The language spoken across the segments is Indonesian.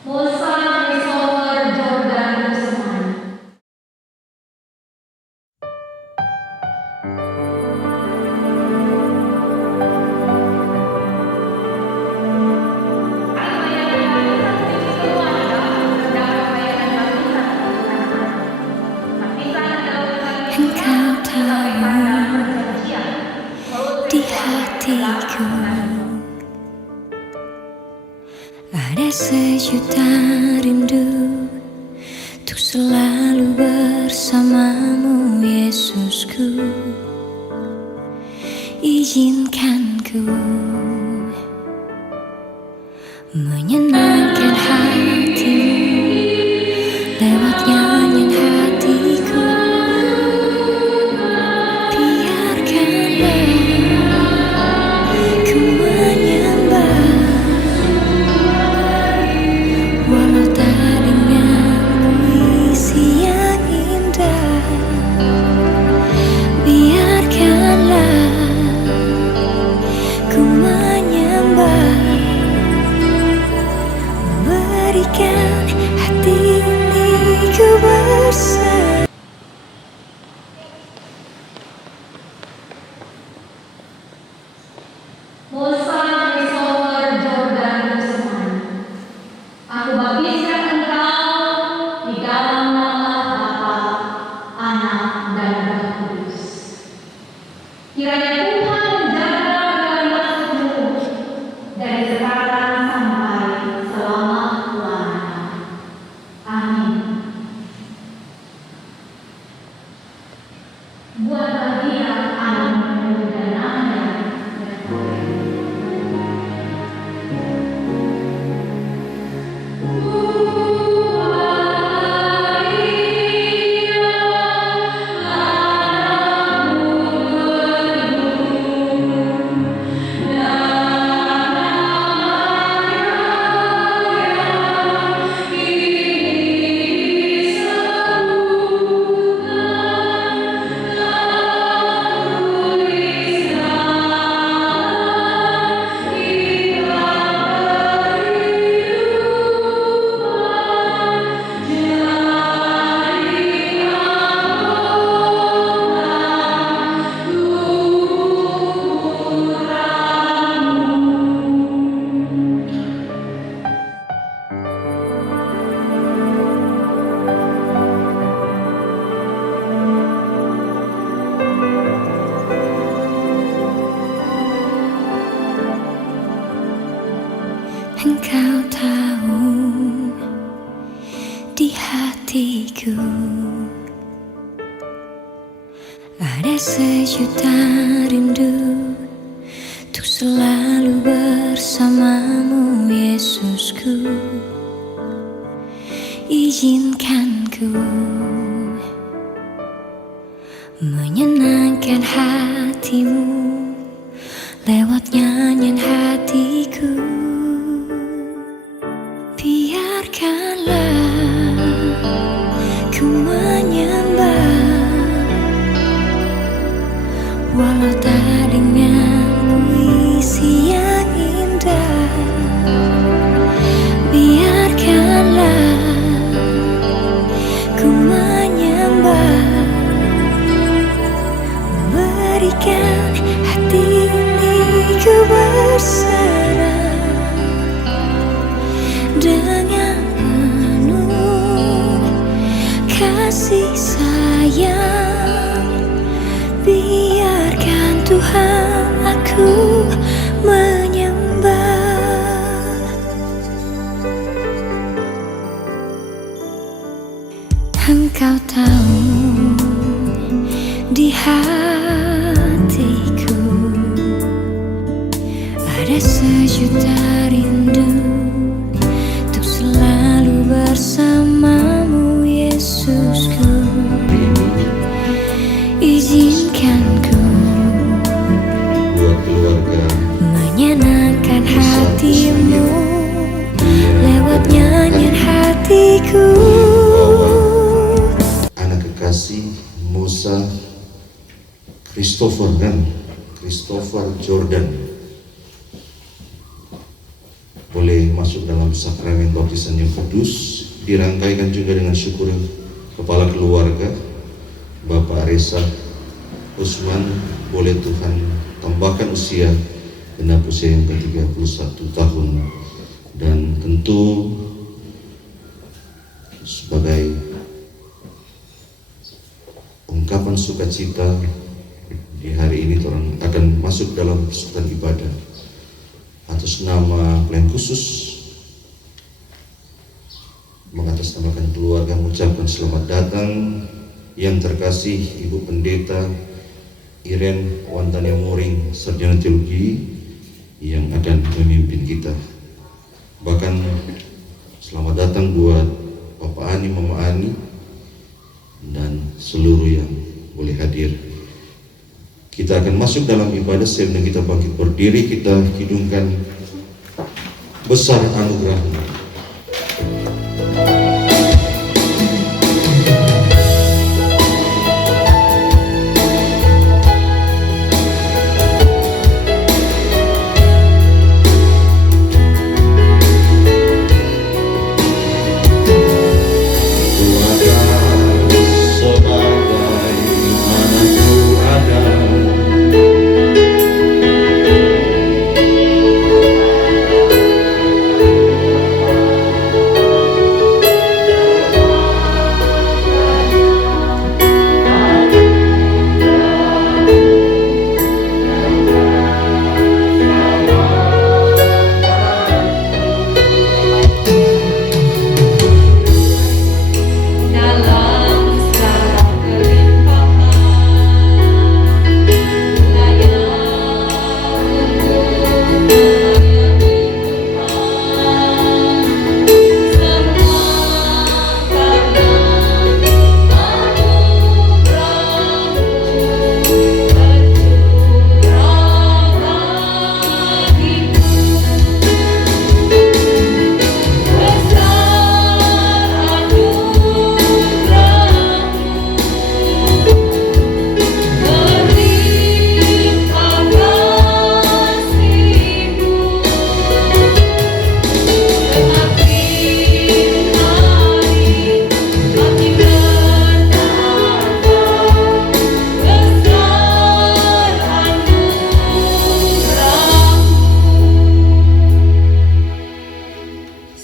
Musa Christopher Jordan Usman. Engkau tahu di hatiku ada sejuta rindu untuk selalu bersamamu, Yesusku. Izinkan ku menyenangkan hatimu lewat nyanyian hatiku. Berikan hati ini ku bersama. Musa Christopher Jordan Usman. Aku baptiskan engkau di dalam nama Bapa, Anak, dan Roh Kudus. Kiranya Tuhan menjaga segala maksudmu dari sekarang sampai selama-lamanya. Amin. Buat bagian amin dan namanya Engkau tahu di hatiku ada sejuta rindu untuk selalu bersamamu, Yesusku. Izinkan ku menyenangkan hatimu lewat nyanyian hatiku. Biarkanlah ku menyembah walau tak dengan puisi yang indah. Biarkanlah ku menyembah, berikan hati ini ku bersarang dengan penuh kasih sayang. Biarkan Tuhan aku menyembah. Engkau tahu di hatiku ada sejuta rindu untuk selalu bersamamu, Yesusku. Izinkan ku menyenangkan hatimu lewat nyanyian hatiku. Anak kekasih Musa Christopher Jordan boleh masuk dalam sakramen baptisan yang kudus, dirangkaikan juga dengan syukur kepala keluarga Bapak Resa Usman, boleh Tuhan tambahkan usia genap usia yang ke-31 tahun. Dan tentu sebagai ungkapan sukacita di hari ini orang akan masuk dalam persekutuan ibadah. Atas nama klien khusus mengatasnamakan keluarga mengucapkan selamat datang yang terkasih Ibu Pendeta Iren Wantania Moring, Sarjana Teologi, yang akan memimpin kita. Bahkan selamat datang buat Bapak Ani, Mama Ani, dan seluruh yang boleh hadir. Kita akan masuk dalam ibadah sebelum kita bangkit berdiri, kita hidungkan besar anugerah-Mu.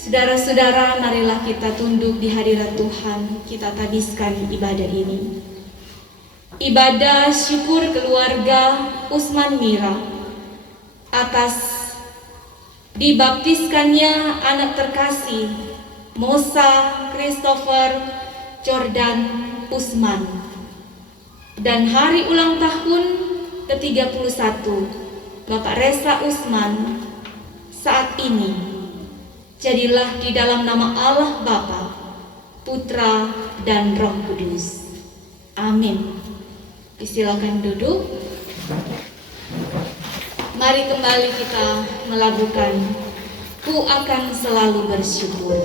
Saudara-saudara, marilah kita tunduk di hadirat Tuhan, kita tabiskan ibadah ini. Ibadah syukur keluarga Usman Mira atas dibaptiskannya anak terkasih Mosa Christopher Jordan Usman, dan hari ulang tahun ke-31 Bapak Resa Usman saat ini. Jadilah di dalam nama Allah Bapa, Putra, dan Roh Kudus. Amin. Disilakan duduk. Mari kembali kita melakukan Ku akan selalu bersyukur.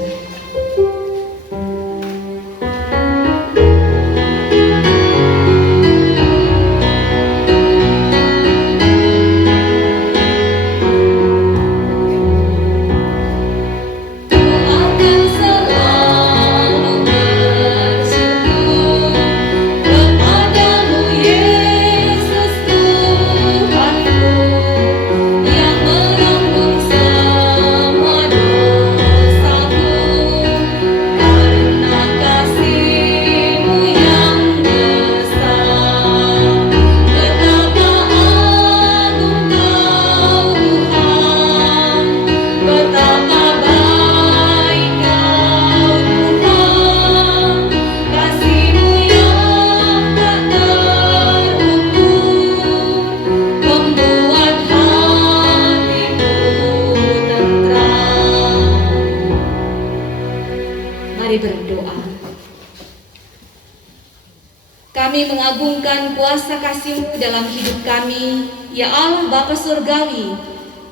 Kami mengagungkan kuasa kasih-Mu dalam hidup kami, ya Allah Bapa Surgawi.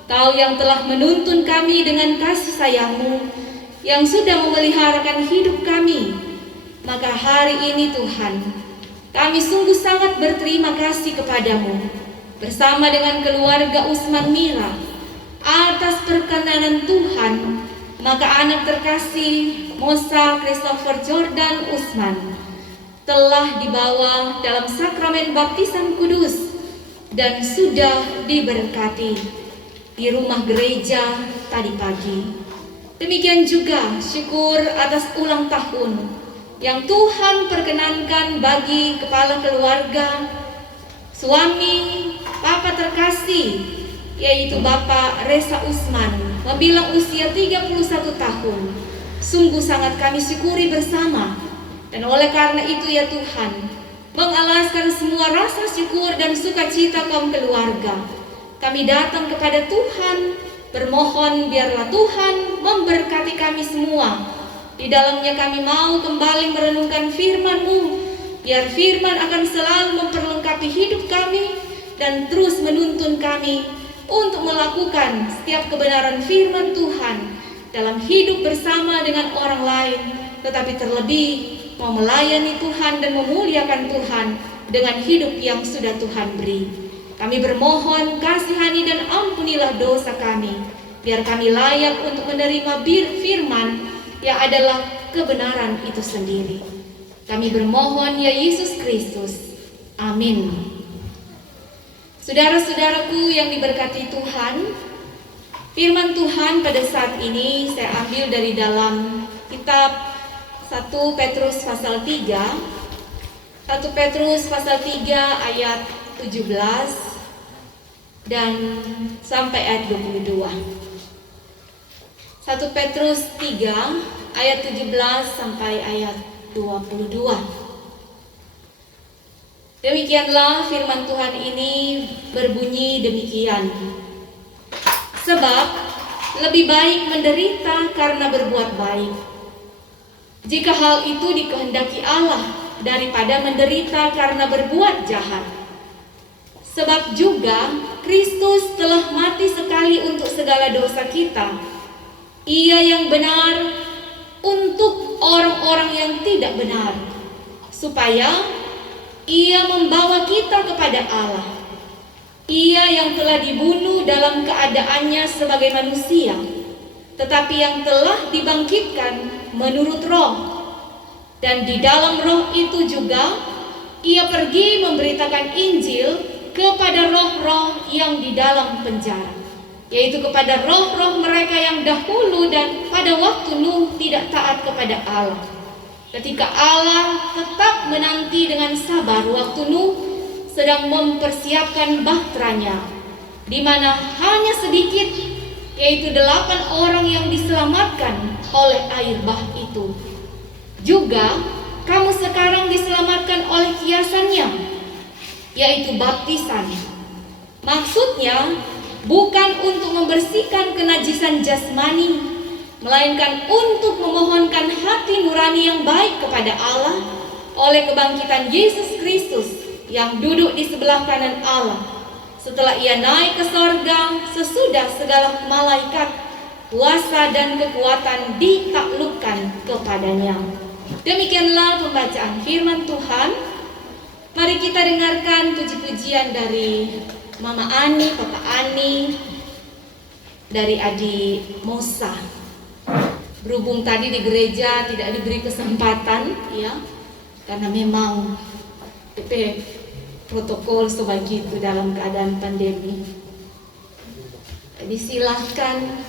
Kau yang telah menuntun kami dengan kasih sayang-Mu, yang sudah memeliharakan hidup kami. Maka hari ini Tuhan, kami sungguh sangat berterima kasih kepadamu, bersama dengan keluarga Usman Mira, atas perkenanan Tuhan, maka anak terkasih Mosa Christopher Jordan Usman telah dibawa dalam sakramen baptisan kudus dan sudah diberkati di rumah gereja tadi pagi. Demikian juga syukur atas ulang tahun yang Tuhan perkenankan bagi kepala keluarga, suami Papa terkasih, yaitu Bapak Reza Usman, membilang usia 31 tahun. Sungguh sangat kami syukuri bersama. Dan oleh karena itu ya Tuhan, mengalaskan semua rasa syukur dan sukacita kaum keluarga, kami datang kepada Tuhan, bermohon biarlah Tuhan memberkati kami semua. Di dalamnya kami mau kembali merenungkan firman-Mu, biar firman akan selalu memperlengkapi hidup kami dan terus menuntun kami untuk melakukan setiap kebenaran firman Tuhan dalam hidup bersama dengan orang lain, tetapi terlebih mau melayani Tuhan dan memuliakan Tuhan dengan hidup yang sudah Tuhan beri. Kami bermohon kasihani dan ampunilah dosa kami, biar kami layak untuk menerima firman yang adalah kebenaran itu sendiri. Kami bermohon ya Yesus Kristus. Amin. Saudara-saudaraku yang diberkati Tuhan, firman Tuhan pada saat ini saya ambil dari dalam kitab 1 Petrus pasal 3. 1 Petrus pasal 3 ayat 17 dan sampai ayat 22. 1 Petrus 3 ayat 17 sampai ayat 22. Demikianlah firman Tuhan ini berbunyi demikian. Sebab lebih baik menderita karena berbuat baik, jika hal itu dikehendaki Allah, daripada menderita karena berbuat jahat. Sebab juga Kristus telah mati sekali untuk segala dosa kita, Ia yang benar untuk orang-orang yang tidak benar, supaya Ia membawa kita kepada Allah. Ia yang telah dibunuh dalam keadaannya sebagai manusia, tetapi yang telah dibangkitkan menurut roh, dan di dalam roh itu juga Ia pergi memberitakan Injil kepada roh-roh yang di dalam penjara, yaitu kepada roh-roh mereka yang dahulu dan pada waktu Nuh tidak taat kepada Allah. Ketika Allah tetap menanti dengan sabar waktu Nuh sedang mempersiapkan bahteranya, di mana hanya sedikit, yaitu 8 orang yang diselamatkan oleh air bah itu. Juga kamu sekarang diselamatkan oleh kiasannya, yaitu baptisan. Maksudnya bukan untuk membersihkan kenajisan jasmani, melainkan untuk memohonkan hati nurani yang baik kepada Allah oleh kebangkitan Yesus Kristus yang duduk di sebelah kanan Allah, setelah Ia naik ke sorga sesudah segala malaikat, kuasa dan kekuatan ditaklukkan kepadanya. Demikianlah pembacaan firman Tuhan. Mari kita dengarkan puji-pujian dari Mama Ani, Papa Ani, dari adik Mosa. Berhubung tadi di gereja tidak diberi kesempatan, ya, karena memang protokol sebegitu dalam keadaan pandemi. Jadi silahkan.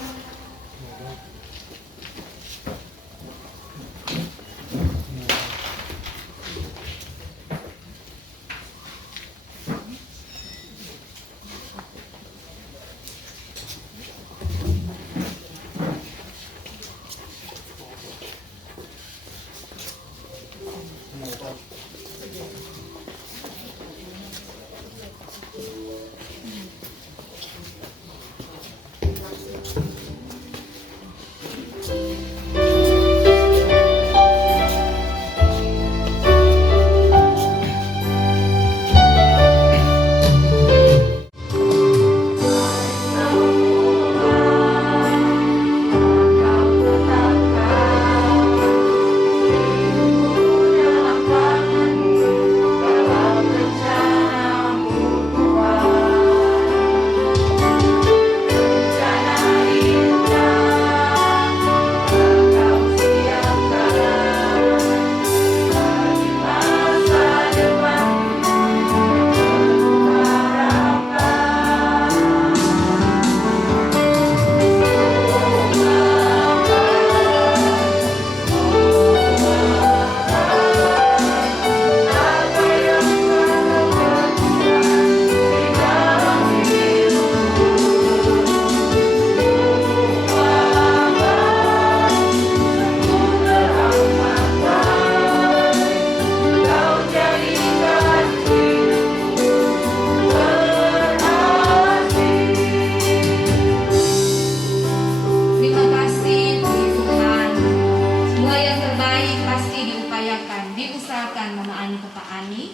nurani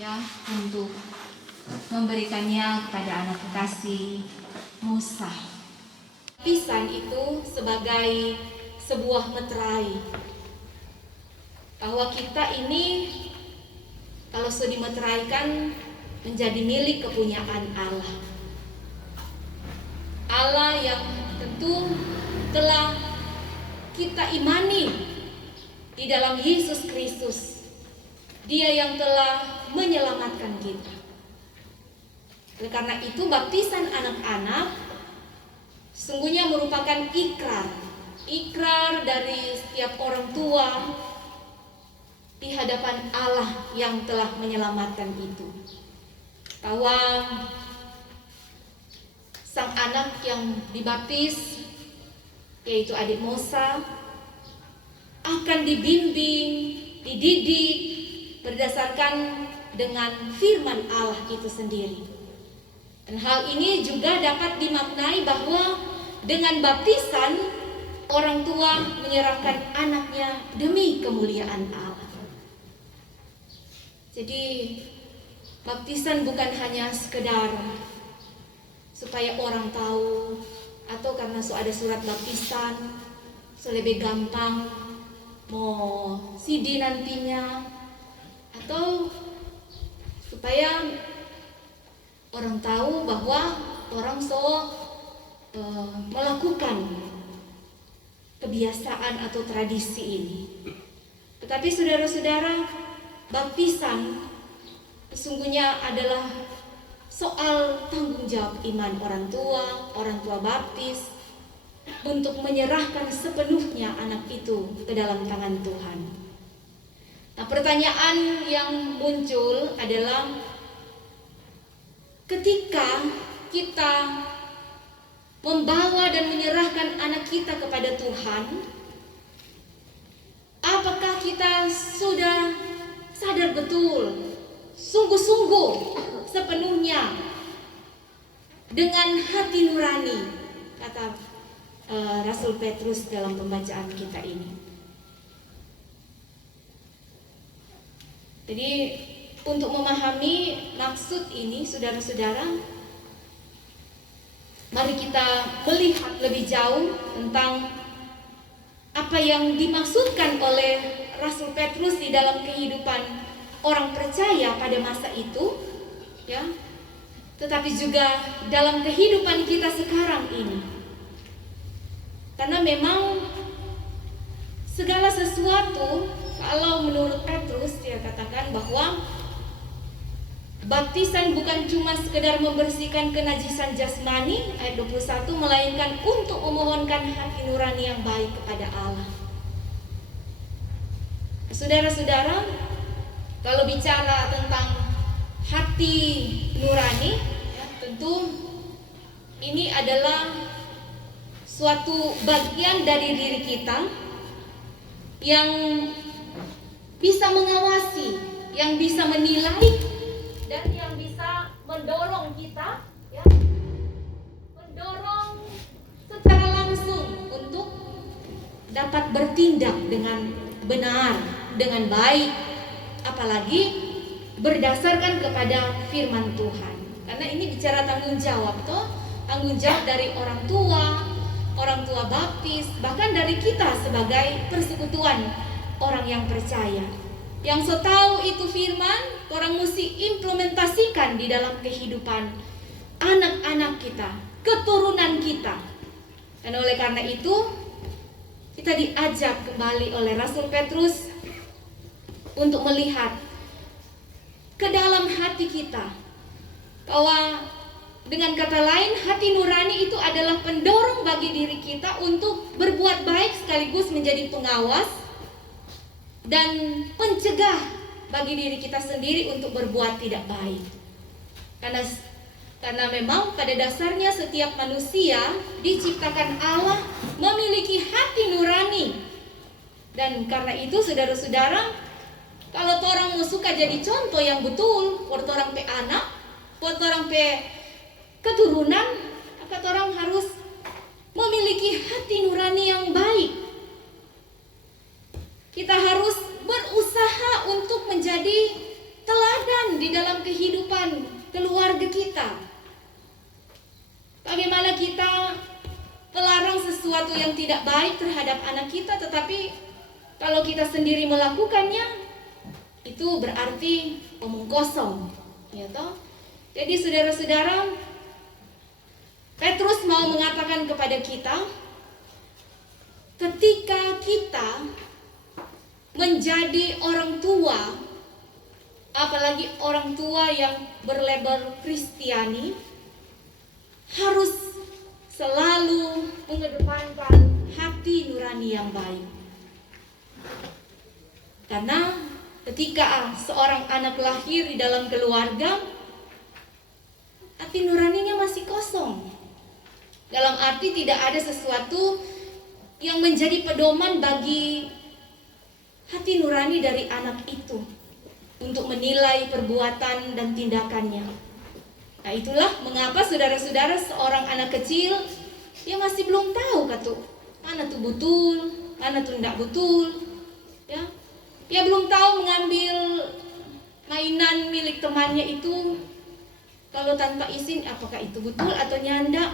ya untuk memberikannya kepada anak kekasih Musa. Baptisan itu sebagai sebuah meterai bahwa kita ini kalau sudah dimeteraikan menjadi milik kepunyaan Allah. Allah yang tentu telah kita imani di dalam Yesus Kristus. Dia yang telah menyelamatkan kita. Oleh karena itu baptisan anak-anak sungguhnya merupakan ikrar dari setiap orang tua di hadapan Allah yang telah menyelamatkan itu, bahwa sang anak yang dibaptis, yaitu adik Musa, akan dibimbing, dididik berdasarkan dengan firman Allah itu sendiri. Dan hal ini juga dapat dimaknai bahwa dengan baptisan orang tua menyerahkan anaknya demi kemuliaan Allah. Jadi baptisan bukan hanya sekedar supaya orang tahu atau karena ada surat baptisan lebih gampang mau CD nantinya, atau supaya orang tahu bahwa orang melakukan kebiasaan atau tradisi ini. Tetapi saudara-saudara, baptisan sesungguhnya adalah soal tanggung jawab iman orang tua baptis untuk menyerahkan sepenuhnya anak itu ke dalam tangan Tuhan. Nah, pertanyaan yang muncul adalah ketika kita membawa dan menyerahkan anak kita kepada Tuhan, apakah kita sudah sadar betul, sungguh-sungguh, sepenuhnya dengan hati nurani, kata Rasul Petrus dalam pembacaan kita ini. Jadi untuk memahami maksud ini, saudara-saudara, mari kita melihat lebih jauh tentang apa yang dimaksudkan oleh Rasul Petrus di dalam kehidupan orang percaya pada masa itu, ya. Tetapi juga dalam kehidupan kita sekarang ini. Karena memang segala sesuatu, kalau menurut Petrus dia katakan bahwa baptisan bukan cuma sekedar membersihkan kenajisan jasmani ayat 21, melainkan untuk memohonkan hati nurani yang baik kepada Allah. Saudara-saudara, kalau bicara tentang hati nurani, ya, tentu ini adalah suatu bagian dari diri kita yang bisa mengawasi, yang bisa menilai, dan yang bisa mendorong kita, ya, mendorong secara langsung untuk dapat bertindak dengan benar, dengan baik, apalagi berdasarkan kepada firman Tuhan. Karena ini bicara tanggung jawab, toh, tanggung jawab dari orang tua baptis, bahkan dari kita sebagai persekutuan orang yang percaya. Yang tahu itu firman, orang mesti implementasikan di dalam kehidupan anak-anak kita, keturunan kita. Dan oleh karena itu, kita diajak kembali oleh Rasul Petrus untuk melihat ke dalam hati kita, bahwa dengan kata lain, hati nurani itu adalah pendorong bagi diri kita untuk berbuat baik sekaligus menjadi pengawas dan pencegah bagi diri kita sendiri untuk berbuat tidak baik. Karena memang pada dasarnya setiap manusia diciptakan Allah memiliki hati nurani. Dan karena itu saudara-saudara, kalau orang mau suka jadi contoh yang betul buat orang pe anak, buat orang pe keturunan, maka orang harus memiliki hati nurani yang baik. Kita harus berusaha untuk menjadi pedoman di dalam kehidupan keluarga kita. Bagaimana kita melarang sesuatu yang tidak baik terhadap anak kita, tetapi kalau kita sendiri melakukannya, itu berarti omong kosong, ya toh? Jadi saudara-saudara, Petrus mau mengatakan kepada kita, ketika kita menjadi orang tua, apalagi orang tua yang berlabel Kristiani, harus selalu mengedepankan hati nurani yang baik. Karena ketika seorang anak lahir di dalam keluarga, hati nuraninya masih kosong. Dalam arti tidak ada sesuatu yang menjadi pedoman bagi hati nurani dari anak itu untuk menilai perbuatan dan tindakannya. Nah, itulah mengapa saudara-saudara, seorang anak kecil dia masih belum tahu mana tuh betul, mana tuh tidak betul, ya. Dia belum tahu mengambil mainan milik temannya itu kalau tanpa izin apakah itu betul atau nyanda.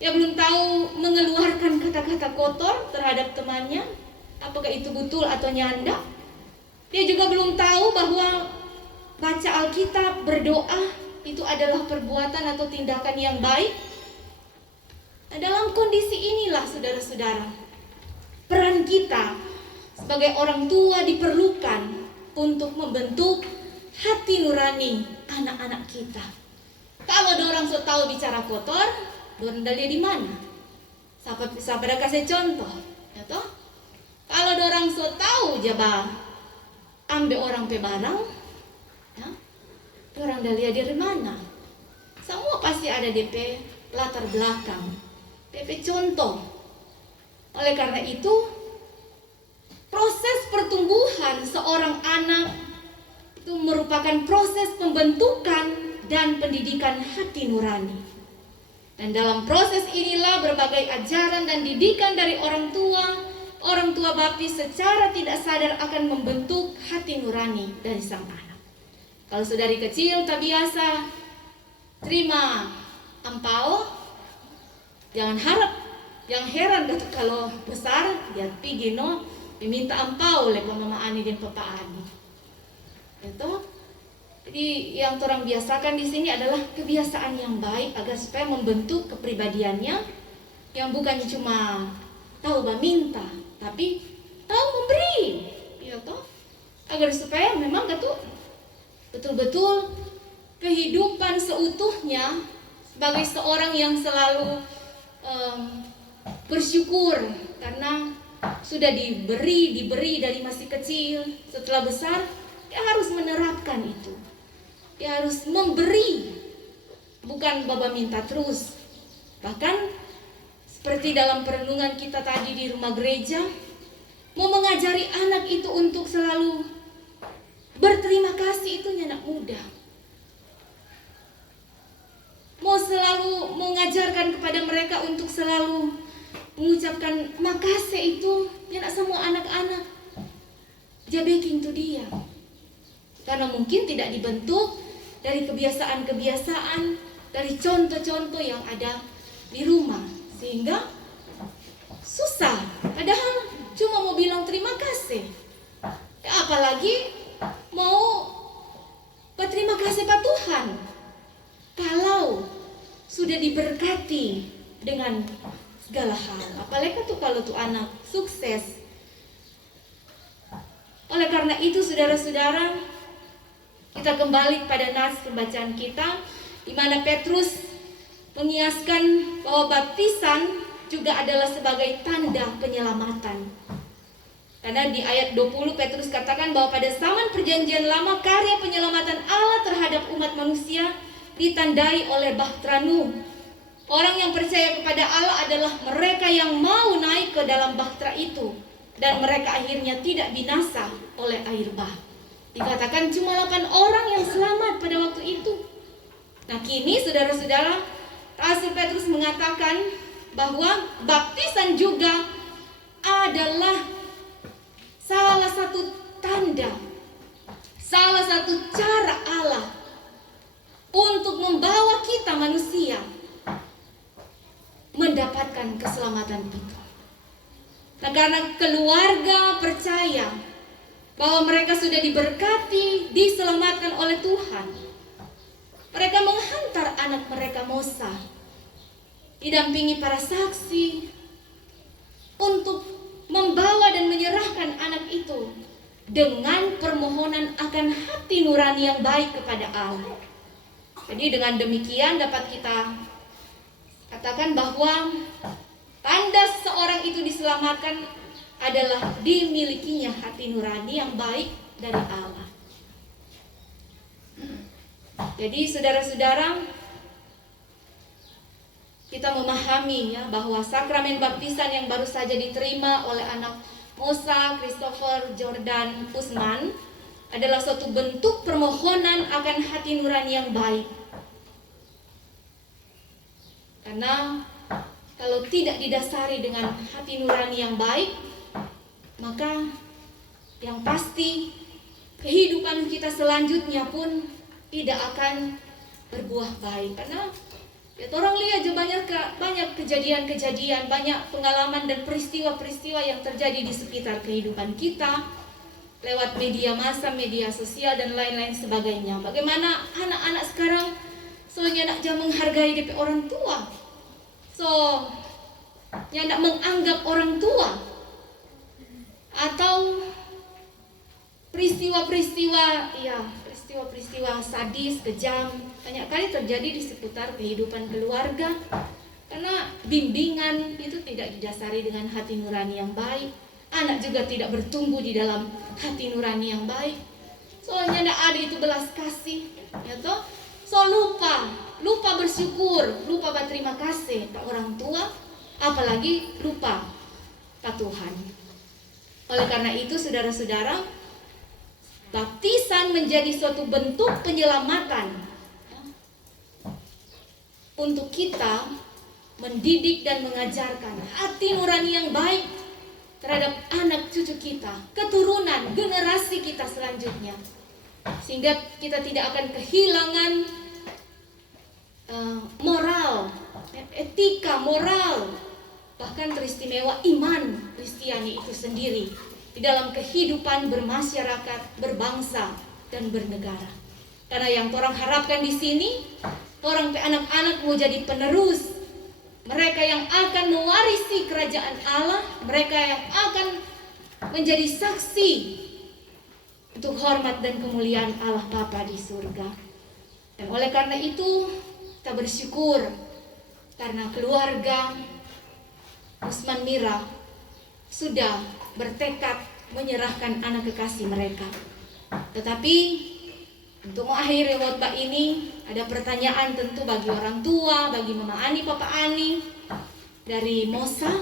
Dia belum tahu mengeluarkan kata-kata kotor terhadap temannya, apakah itu betul atau nyanda. Dia juga belum tahu bahwa baca Alkitab, berdoa itu adalah perbuatan atau tindakan yang baik. Nah, dalam kondisi inilah saudara-saudara, peran kita sebagai orang tua diperlukan untuk membentuk hati nurani anak-anak kita. Kalau orang so tahu bicara kotor, orang dia di mana? Siapa kasih contoh, ya toh? Kalau orang so tahu jaba ambil orang pe barang, ya, orang dia dari mana? Semua pasti ada DP latar belakang, DP contoh. Oleh karena itu, proses pertumbuhan seorang anak itu merupakan proses pembentukan dan pendidikan hati nurani. Dan dalam proses inilah berbagai ajaran dan didikan dari orang tua baptis secara tidak sadar akan membentuk hati nurani dari sang anak. Kalau saudari kecil tak biasa terima ampau, jangan harap, yang heran kalau besar dia pergi diminta ampau oleh mama ani dan papa ani. Itu jadi yang orang biasakan di sini adalah kebiasaan yang baik agar supaya membentuk kepribadiannya yang bukan cuma tahu meminta, tapi tahu memberi, ya toh, agar supaya memang betul-betul kehidupan seutuhnya sebagai seorang yang selalu bersyukur karena sudah diberi dari masih kecil. Setelah besar dia harus menerapkan itu. Dia harus memberi, bukan baba minta terus. Bahkan seperti dalam perenungan kita tadi di rumah gereja, mau mengajari anak itu untuk selalu berterima kasih, itu anak muda. Mau selalu mengajarkan kepada mereka untuk selalu mengucapkan makasih, itu anak semua anak-anak. Jabeking itu dia. Karena mungkin tidak dibentuk dari kebiasaan-kebiasaan, dari contoh-contoh yang ada di rumah, sehingga susah. Padahal cuma mau bilang terima kasih, ya, apalagi mau berterima kasih Pak Tuhan kalau sudah diberkati dengan segala hal. Apalagi kalau tuh anak sukses. Oleh karena itu saudara-saudara, kita kembali pada nas pembacaan kita, di mana Petrus mengiaskan bahwa baptisan juga adalah sebagai tanda penyelamatan. Karena di ayat 20 Petrus katakan bahwa pada zaman perjanjian lama karya penyelamatan Allah terhadap umat manusia ditandai oleh bahtera Nuh. Orang yang percaya kepada Allah adalah mereka yang mau naik ke dalam bahtera itu, dan mereka akhirnya tidak binasa oleh air bah. Dikatakan cuma 8 orang yang selamat pada waktu itu. Nah, kini saudara-saudara, Rasul Petrus mengatakan bahwa baptisan juga adalah salah satu tanda, salah satu cara Allah untuk membawa kita manusia mendapatkan keselamatan itu. Nah, karena keluarga percaya bahwa mereka sudah diberkati, diselamatkan oleh Tuhan, mereka menghantar anak mereka Mosa, didampingi para saksi, untuk membawa dan menyerahkan anak itu dengan permohonan akan hati nurani yang baik kepada Allah. Jadi dengan demikian dapat kita katakan bahwa tanda seorang itu diselamatkan adalah dimilikinya hati nurani yang baik dari Allah. Jadi saudara-saudara, kita memahami ya bahwa sakramen baptisan yang baru saja diterima oleh anak Mosa, Christopher, Jordan, Usman adalah suatu bentuk permohonan akan hati nurani yang baik. Karena kalau tidak didasari dengan hati nurani yang baik, maka yang pasti kehidupan kita selanjutnya pun tidak akan berbuah baik. Karena ya, orang lihat juga banyak kejadian-kejadian, banyak pengalaman dan peristiwa-peristiwa yang terjadi di sekitar kehidupan kita lewat media massa, media sosial dan lain-lain sebagainya. Bagaimana anak-anak sekarang soalnya nak menghargai DP orang tua, nak menganggap orang tua, atau peristiwa-peristiwa sadis, kejam banyak kali terjadi di seputar kehidupan keluarga karena bimbingan itu tidak didasari dengan hati nurani yang baik. Anak juga tidak bertumbuh di dalam hati nurani yang baik. Soalnya tidak ada itu belas kasih, ya toh. So lupa bersyukur, lupa berterima kasih ke orang tua, apalagi lupa ke Tuhan. Oleh karena itu saudara-saudara, baptisan menjadi suatu bentuk penyelamatan untuk kita mendidik dan mengajarkan hati nurani yang baik terhadap anak cucu kita, keturunan, generasi kita selanjutnya, sehingga kita tidak akan kehilangan moral, etika moral, bahkan teristimewa iman Kristiani itu sendiri di dalam kehidupan bermasyarakat, berbangsa, dan bernegara. Karena yang orang harapkan di sini, orang anak-anak mau jadi penerus, mereka yang akan mewarisi kerajaan Allah, mereka yang akan menjadi saksi untuk hormat dan kemuliaan Allah Bapa di surga. Dan oleh karena itu, kita bersyukur karena keluarga Usman Mira sudah bertekad menyerahkan anak kekasih mereka. Tetapi untuk mengakhiri khotbah ini, ada pertanyaan tentu bagi orang tua, bagi Mama Ani, Papa Ani, dari Mosa,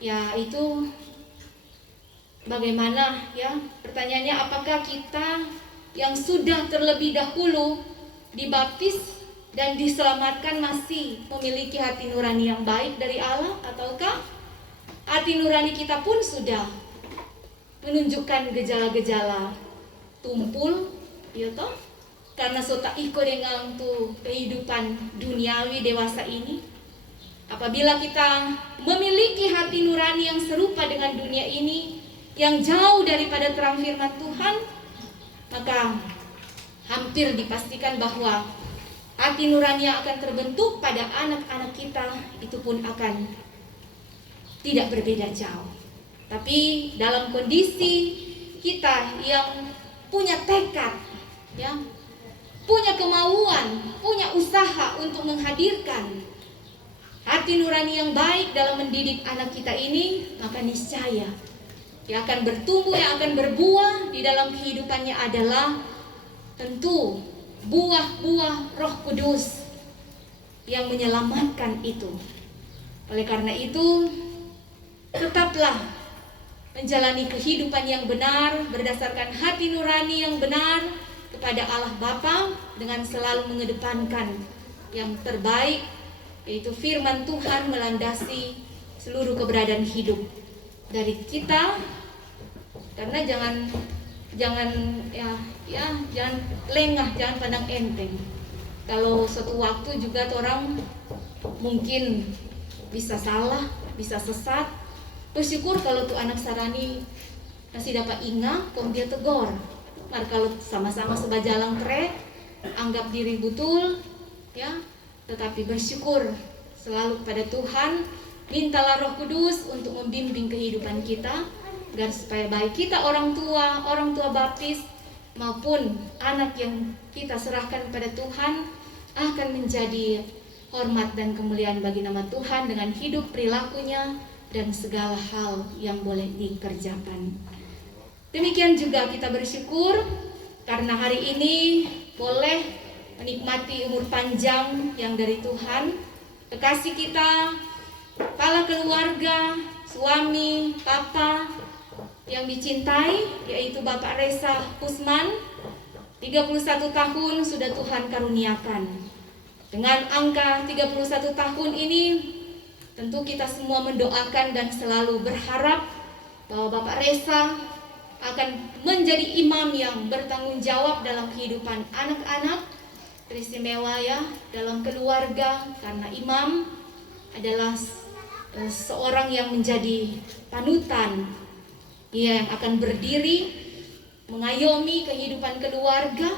yaitu bagaimana ya, pertanyaannya, apakah kita yang sudah terlebih dahulu dibaptis dan diselamatkan masih memiliki hati nurani yang baik dari Allah, ataukah hati nurani kita pun sudah menunjukkan gejala-gejala tumpul, ya toh? Karena sota iko dengan tu kehidupan duniawi dewasa ini. Apabila kita memiliki hati nurani yang serupa dengan dunia ini, yang jauh daripada terang firman Tuhan, maka hampir dipastikan bahwa hati nurani yang akan terbentuk pada anak-anak kita itu pun akan tidak berbeda jauh. Tapi dalam kondisi kita yang punya tekad, ya, punya kemauan, punya usaha untuk menghadirkan hati nurani yang baik dalam mendidik anak kita ini, maka niscaya yang akan bertumbuh, yang akan berbuah di dalam kehidupannya adalah tentu buah-buah Roh Kudus yang menyelamatkan itu. Oleh karena itu, tetaplah menjalani kehidupan yang benar berdasarkan hati nurani yang benar kepada Allah Bapa dengan selalu mengedepankan yang terbaik, yaitu firman Tuhan melandasi seluruh keberadaan hidup dari kita. Karena jangan jangan jangan lengah, jangan pandang enteng. Kalau suatu waktu juga orang mungkin bisa salah, bisa sesat, bersyukur kalau tuh anak sarani masih dapat ingat, kalau dia tegur. Nah, kalau sama-sama sebajalang tre, anggap diri betul, ya, tetapi bersyukur selalu pada Tuhan. Mintalah Roh Kudus untuk membimbing kehidupan kita, agar supaya baik kita orang tua baptis maupun anak yang kita serahkan pada Tuhan akan menjadi hormat dan kemuliaan bagi nama Tuhan dengan hidup perilakunya dan segala hal yang boleh dikerjakan. Demikian juga kita bersyukur karena hari ini boleh menikmati umur panjang yang dari Tuhan. Kekasih kita, kepala keluarga, suami, papa yang dicintai, yaitu Bapak Reza Kusman, 31 tahun sudah Tuhan karuniakan. Dengan angka 31 tahun ini, tentu kita semua mendoakan dan selalu berharap bahwa Bapak Reza akan menjadi imam yang bertanggung jawab dalam kehidupan anak-anak, teristimewa ya dalam keluarga, karena imam adalah seorang yang menjadi panutan, yang akan berdiri mengayomi kehidupan keluarga,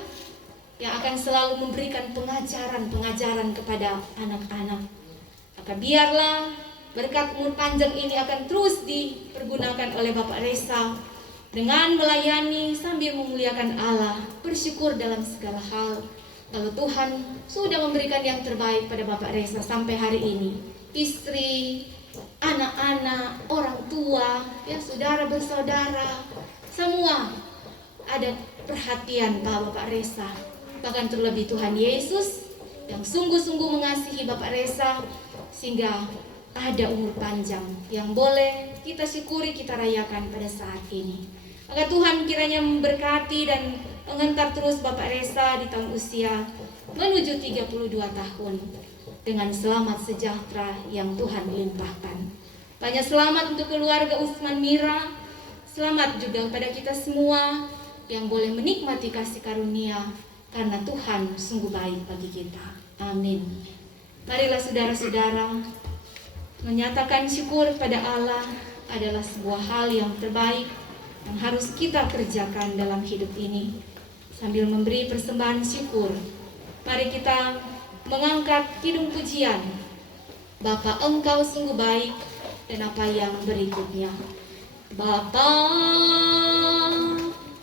yang akan selalu memberikan pengajaran kepada anak-anak. Maka biarlah berkat umur panjang ini akan terus dipergunakan oleh Bapak Reza dengan melayani sambil memuliakan Allah, bersyukur dalam segala hal. Kalau Tuhan sudah memberikan yang terbaik pada Bapak Reza sampai hari ini, istri, anak-anak, orang tua, ya saudara bersaudara, semua ada perhatian Bapak Reza. Bahkan terlebih Tuhan Yesus yang sungguh-sungguh mengasihi Bapak Reza sehingga ada umur panjang yang boleh kita syukuri, kita rayakan pada saat ini. Maka Tuhan kiranya memberkati dan menghantar terus Bapak Reza di tahun usia menuju 32 tahun dengan selamat sejahtera yang Tuhan limpahkan. Banyak selamat untuk keluarga Usman Mira. Selamat juga kepada kita semua yang boleh menikmati kasih karunia karena Tuhan sungguh baik bagi kita. Amin. Marilah saudara-saudara, menyatakan syukur pada Allah adalah sebuah hal yang terbaik yang harus kita kerjakan dalam hidup ini. Sambil memberi persembahan syukur, mari kita mengangkat kidung pujian, Bapa Engkau sungguh baik, dan apa yang berikutnya. Bapa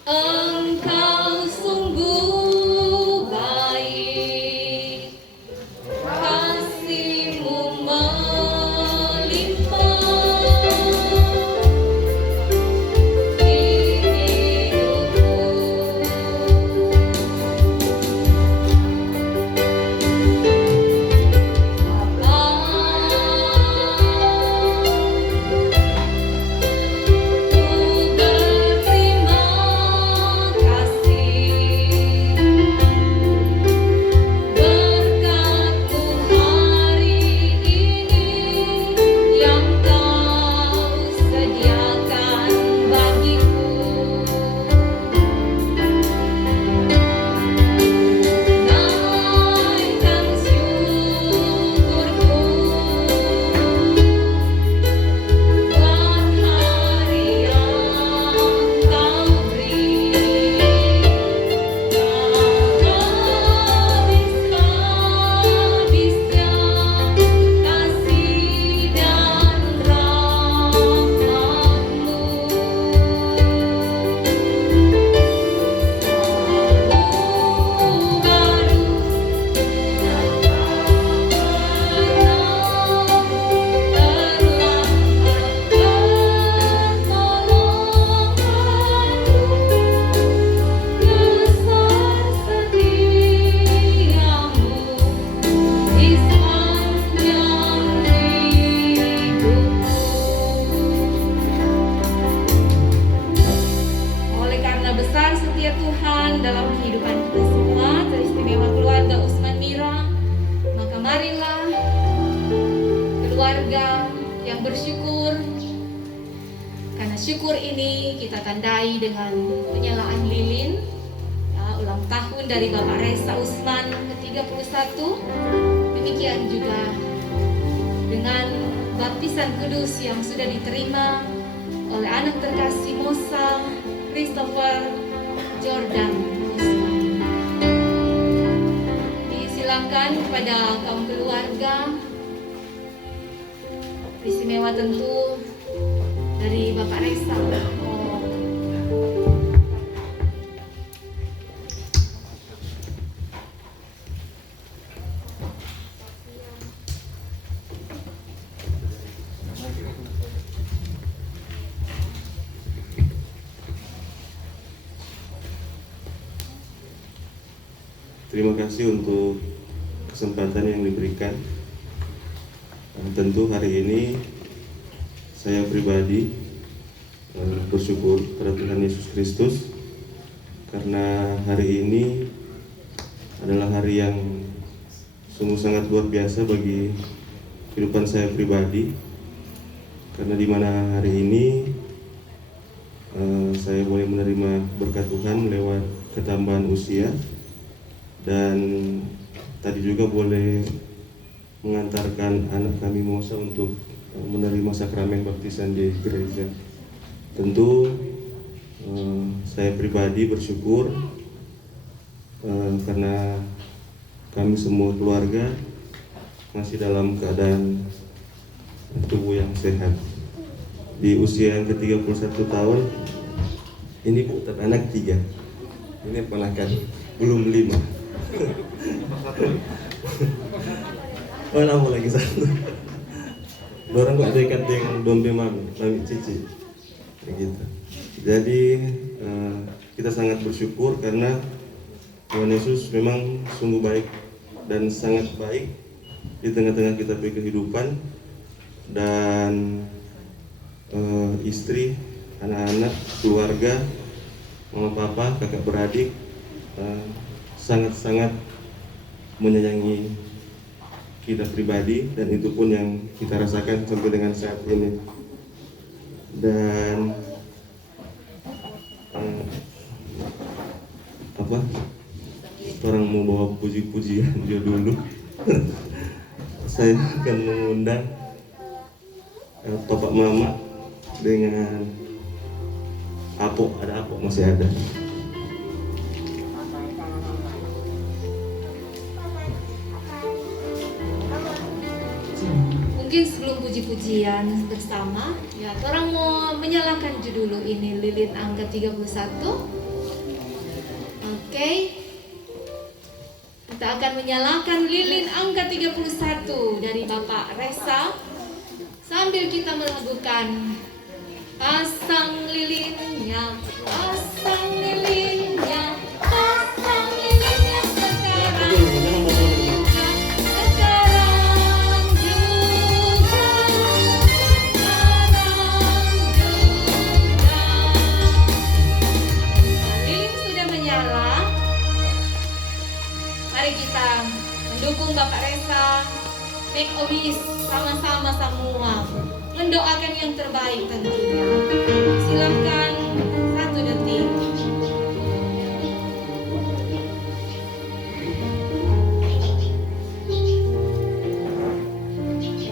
Engkau sungguh baik, kasih-Mu melimpah di hidupku. Bapa, ku berterima syukur ini kita tandai dengan penyalaan lilin ya, ulang tahun dari Bapak Reza Usman ke-31. Demikian juga dengan baptisan kudus yang sudah diterima oleh anak terkasih Mosa Christopher Jordan Usman. Disilakan kepada kaum keluarga, istimewa tentu dari Bapak Reza. Terima kasih untuk kesempatan yang diberikan. Tentu hari ini saya pribadi bersyukur pada Tuhan Yesus Kristus karena hari ini adalah hari yang sungguh sangat luar biasa bagi kehidupan saya pribadi, karena di mana hari ini saya boleh menerima berkat Tuhan lewat ketambahan usia, dan tadi juga boleh mengantarkan anak kami Mosa untuk menerima sakramen baptisan di gereja. Tentu saya pribadi bersyukur karena kami semua keluarga masih dalam keadaan tubuh yang sehat. Di usia yang ke-31 tahun ini anak 3, ini ponakan belum 5. Oh, namun lagi satu. Orang kok dekat dengan dombe mami cici, begitu. Jadi kita sangat bersyukur karena Tuhan Yesus memang sungguh baik dan sangat baik di tengah-tengah kita punya kehidupan, dan istri, anak-anak, keluarga, mama papa, kakak beradik sangat-sangat menyayangi kita pribadi, dan itu pun yang kita rasakan sampai dengan saat ini. Dan orang mau bawa puji-pujian dia dulu. Saya akan mengundang Bapak Mama dengan Apo, ada Apo masih ada. Mungkin sebelum puji-pujian bersama, ya, orang mau menyalakan dulu ini lilin angka 31. Oke. Kita akan menyalakan lilin angka 31 dari Bapak Reza sambil kita melakukan pasang lilinnya, pasang lilinnya, pasang lilinnya sekarang. Mari kita mendukung Bapak Reza, make a wish sama-sama semua, mendoakan yang terbaik tentunya. Silakan 1 detik.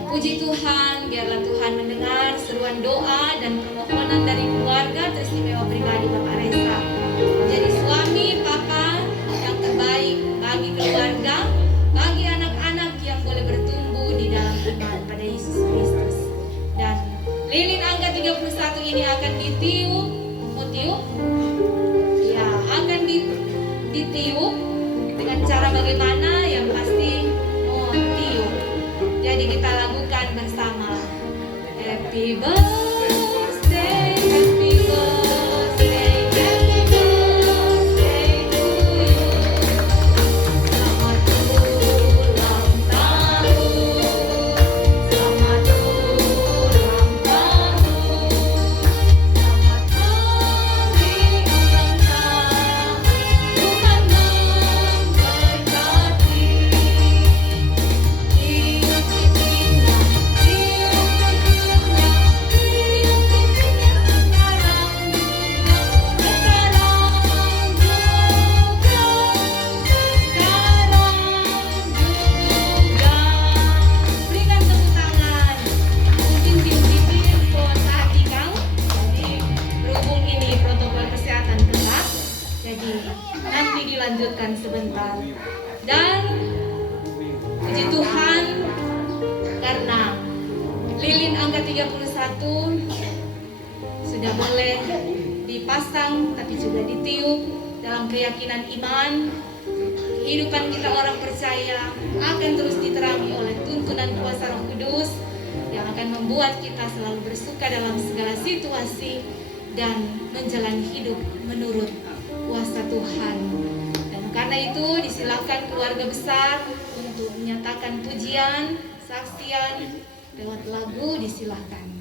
Puji Tuhan, biarlah Tuhan mendengar seruan doa dan permohonan dari keluarga teristimewa pribadi Bapak Reza. Jadi suami, papa yang terbaik bagi keluarga, bagi anak-anak yang boleh bertumbuh di dalam iman pada Yesus Kristus. Dan lilin angka 31 ini akan ditiup, mau tiup? Ya, akan ditiup dengan cara bagaimana yang pasti mau tiup. Jadi kita lakukan bersama. Happy birthday, happy birthday, happy birthday to you. Selamat ulang tahun, selamat ulang tahun, selamat hari dilanjutkan sebentar. Dan puji Tuhan karena lilin angka 31 sudah boleh dipasang tapi juga ditiup dalam keyakinan iman. Kehidupan kita orang percaya akan terus diterangi oleh tuntunan kuasa Roh Kudus yang akan membuat kita selalu bersuka dalam segala situasi dan menjalani hidup menurut kuasa Tuhan. Dan karena itu disilakan keluarga besar untuk menyatakan pujian, saksian lewat lagu, disilahkan.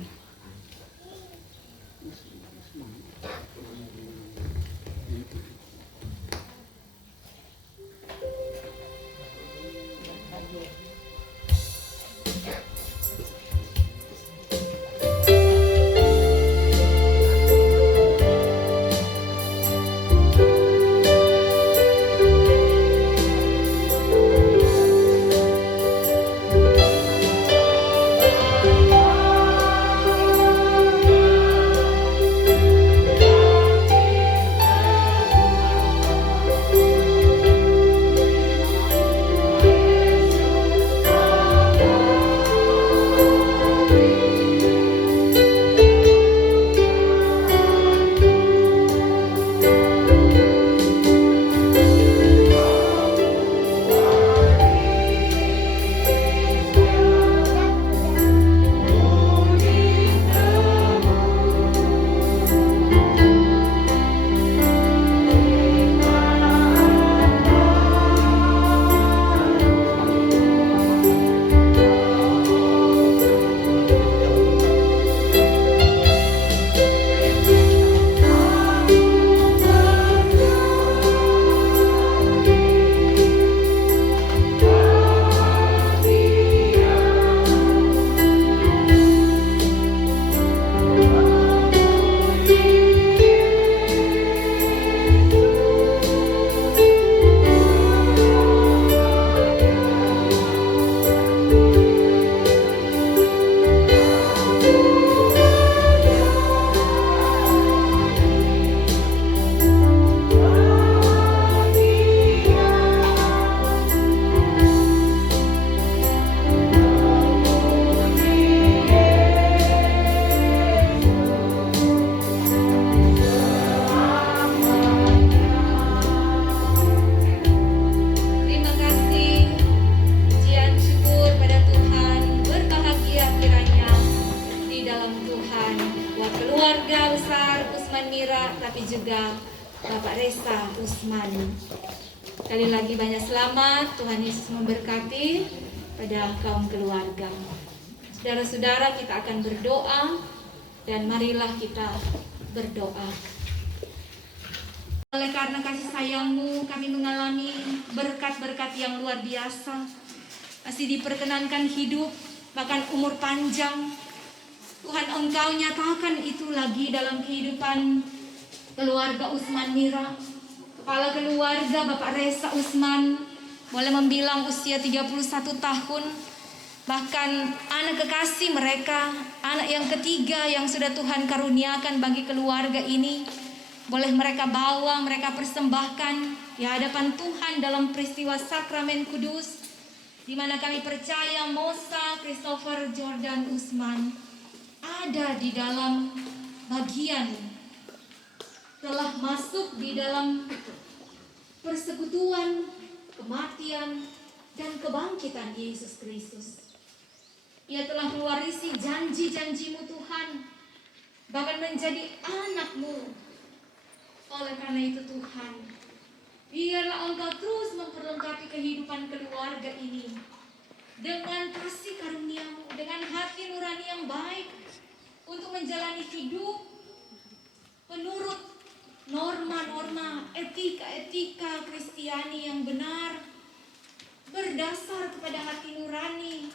tapi juga Bapak Resa Usman. Sekali lagi banyak selamat, Tuhan Yesus memberkati pada kaum keluarga. Saudara-saudara, kita akan berdoa dan marilah kita berdoa. Oleh karena kasih sayang-Mu, kami mengalami berkat-berkat yang luar biasa. Masih diperkenankan hidup, bahkan umur panjang. Tuhan, Engkau nyatakan itu lagi dalam kehidupan keluarga Usman Mira. Kepala keluarga Bapak Resa Usman boleh membilang usia 31 tahun. Bahkan anak kekasih mereka, anak yang ketiga yang sudah Tuhan karuniakan bagi keluarga ini, boleh mereka bawa, mereka persembahkan di hadapan Tuhan dalam peristiwa sakramen kudus, di mana kami percaya Mosa Christopher Jordan Usman ada di dalam bagian telah masuk di dalam persekutuan, kematian, dan kebangkitan Yesus Kristus. Ia telah mewarisi janji-janji-Mu Tuhan, bahkan menjadi anak-Mu. Oleh karena itu Tuhan, biarlah Engkau terus memperlengkapi kehidupan keluarga ini dengan kasih karunia-Mu, dengan hati nurani yang baik untuk menjalani hidup menurut norma-norma, etika-etika Kristiani yang benar, berdasar kepada hati nurani,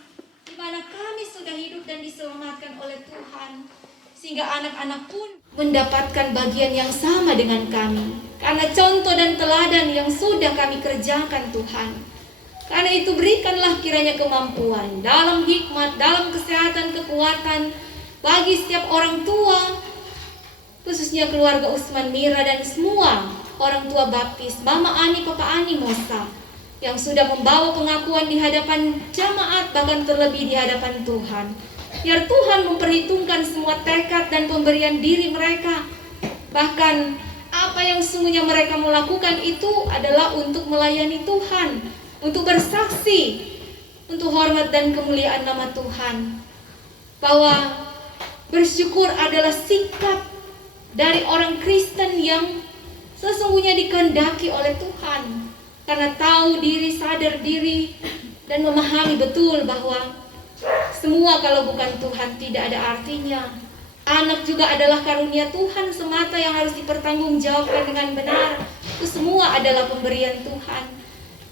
di mana kami sudah hidup dan diselamatkan oleh Tuhan, sehingga anak-anak pun mendapatkan bagian yang sama dengan kami, karena contoh dan teladan yang sudah kami kerjakan Tuhan. Karena itu berikanlah kiranya kemampuan dalam hikmat, dalam kesehatan, kekuatan bagi setiap orang tua, khususnya keluarga Usman Mira dan semua orang tua baptis, Mama Ani, Papa Ani Mosa, yang sudah membawa pengakuan di hadapan jamaat, bahkan terlebih di hadapan Tuhan. Biar Tuhan memperhitungkan semua tekad dan pemberian diri mereka. Bahkan apa yang sesungguhnya mereka melakukan itu adalah untuk melayani Tuhan, untuk bersaksi, untuk hormat dan kemuliaan nama Tuhan. Bahwa bersyukur adalah sikap dari orang Kristen yang sesungguhnya dikehendaki oleh Tuhan. Karena tahu diri, sadar diri, dan memahami betul bahwa semua kalau bukan Tuhan tidak ada artinya. Anak juga adalah karunia Tuhan semata yang harus dipertanggungjawabkan dengan benar. Itu semua adalah pemberian Tuhan.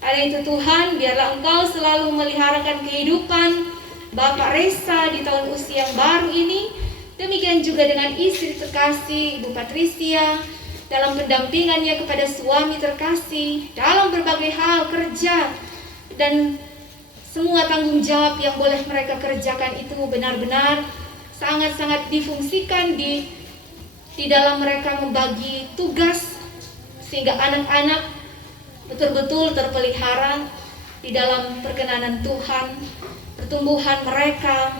Karena itu Tuhan, biarlah Engkau selalu meliharakan kehidupan Bapak Resa di tahun usia yang baru ini. Demikian juga dengan istri terkasih Ibu Patricia, dalam pendampingannya kepada suami terkasih, dalam berbagai hal kerja, dan semua tanggung jawab yang boleh mereka kerjakan itu benar-benar sangat-sangat difungsikan di dalam mereka membagi tugas, sehingga anak-anak betul-betul terpelihara di dalam perkenanan Tuhan. Pertumbuhan mereka,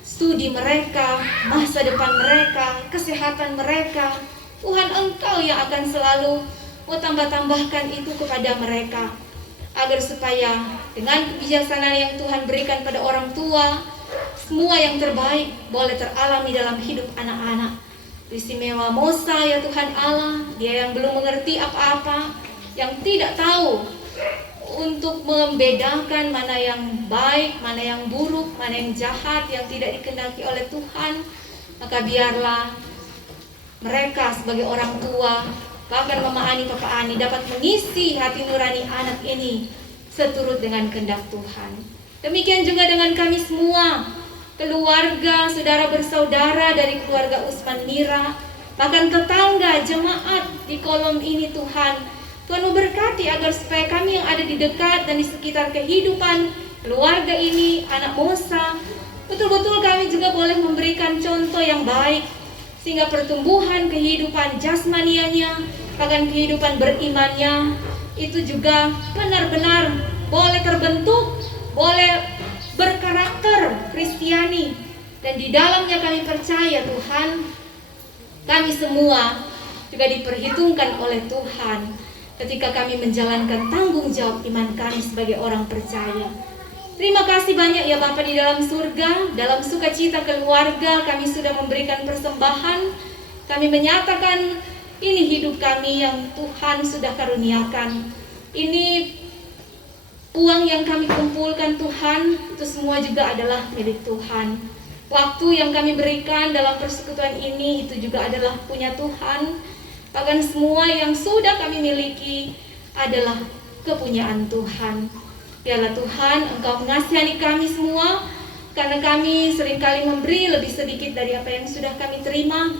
studi mereka, masa depan mereka, kesehatan mereka, Tuhan Engkau yang akan selalu tambah-tambahkan itu kepada mereka, agar supaya dengan kebijaksanaan yang Tuhan berikan pada orang tua, semua yang terbaik boleh teralami dalam hidup anak-anak. Istimewa Mosa ya Tuhan Allah, dia yang belum mengerti apa-apa, yang tidak tahu untuk membedakan mana yang baik, mana yang buruk, mana yang jahat, yang tidak dikehendaki oleh Tuhan. Maka biarlah mereka sebagai orang tua, bahkan Mama Ani, Papa Ani, dapat mengisi hati nurani anak ini seturut dengan kehendak Tuhan. Demikian juga dengan kami semua, keluarga, saudara bersaudara dari keluarga Usman Mira, bahkan tetangga, jemaat di kolom ini Tuhan. Tuhan memberkati agar supaya kami yang ada di dekat dan di sekitar kehidupan keluarga ini, anak Mosa, betul-betul kami juga boleh memberikan contoh yang baik, sehingga pertumbuhan kehidupan jasmanianya, bahkan kehidupan berimannya, itu juga benar-benar boleh terbentuk, boleh berkarakter Kristiani. Dan di dalamnya kami percaya Tuhan, kami semua juga diperhitungkan oleh Tuhan ketika kami menjalankan tanggung jawab iman kami sebagai orang percaya. Terima kasih banyak ya Bapa di dalam surga. Dalam sukacita keluarga kami sudah memberikan persembahan. Kami menyatakan ini hidup kami yang Tuhan sudah karuniakan. Ini uang yang kami kumpulkan Tuhan, itu semua juga adalah milik Tuhan. Waktu yang kami berikan dalam persekutuan ini itu juga adalah punya Tuhan. Bahkan semua yang sudah kami miliki adalah kepunyaan Tuhan. Biarlah Tuhan Engkau mengasihani kami semua, karena kami seringkali memberi lebih sedikit dari apa yang sudah kami terima.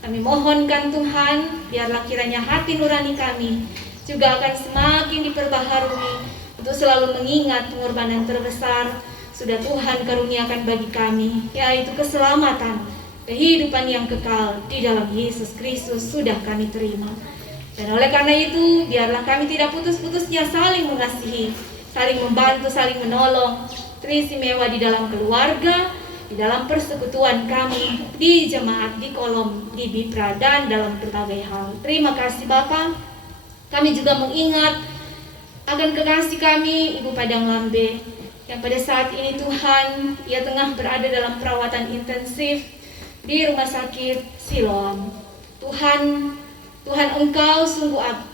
Kami mohonkan Tuhan, biarlah kiranya hati nurani kami juga akan semakin diperbaharui untuk selalu mengingat pengorbanan terbesar sudah Tuhan karuniakan bagi kami, yaitu keselamatan, kehidupan yang kekal di dalam Yesus Kristus sudah kami terima. Dan oleh karena itu, biarlah kami tidak putus-putusnya saling mengasihi, saling membantu, saling menolong, teristimewa di dalam keluarga, di dalam persekutuan kami, di jemaat, di kolom, di Bipra, dan dalam berbagai hal. Terima kasih Bapa. Kami juga mengingat akan kekasih kami, Ibu Padang Lambe, yang pada saat ini Tuhan, ia tengah berada dalam perawatan intensif di Rumah Sakit Siloam. Tuhan Engkau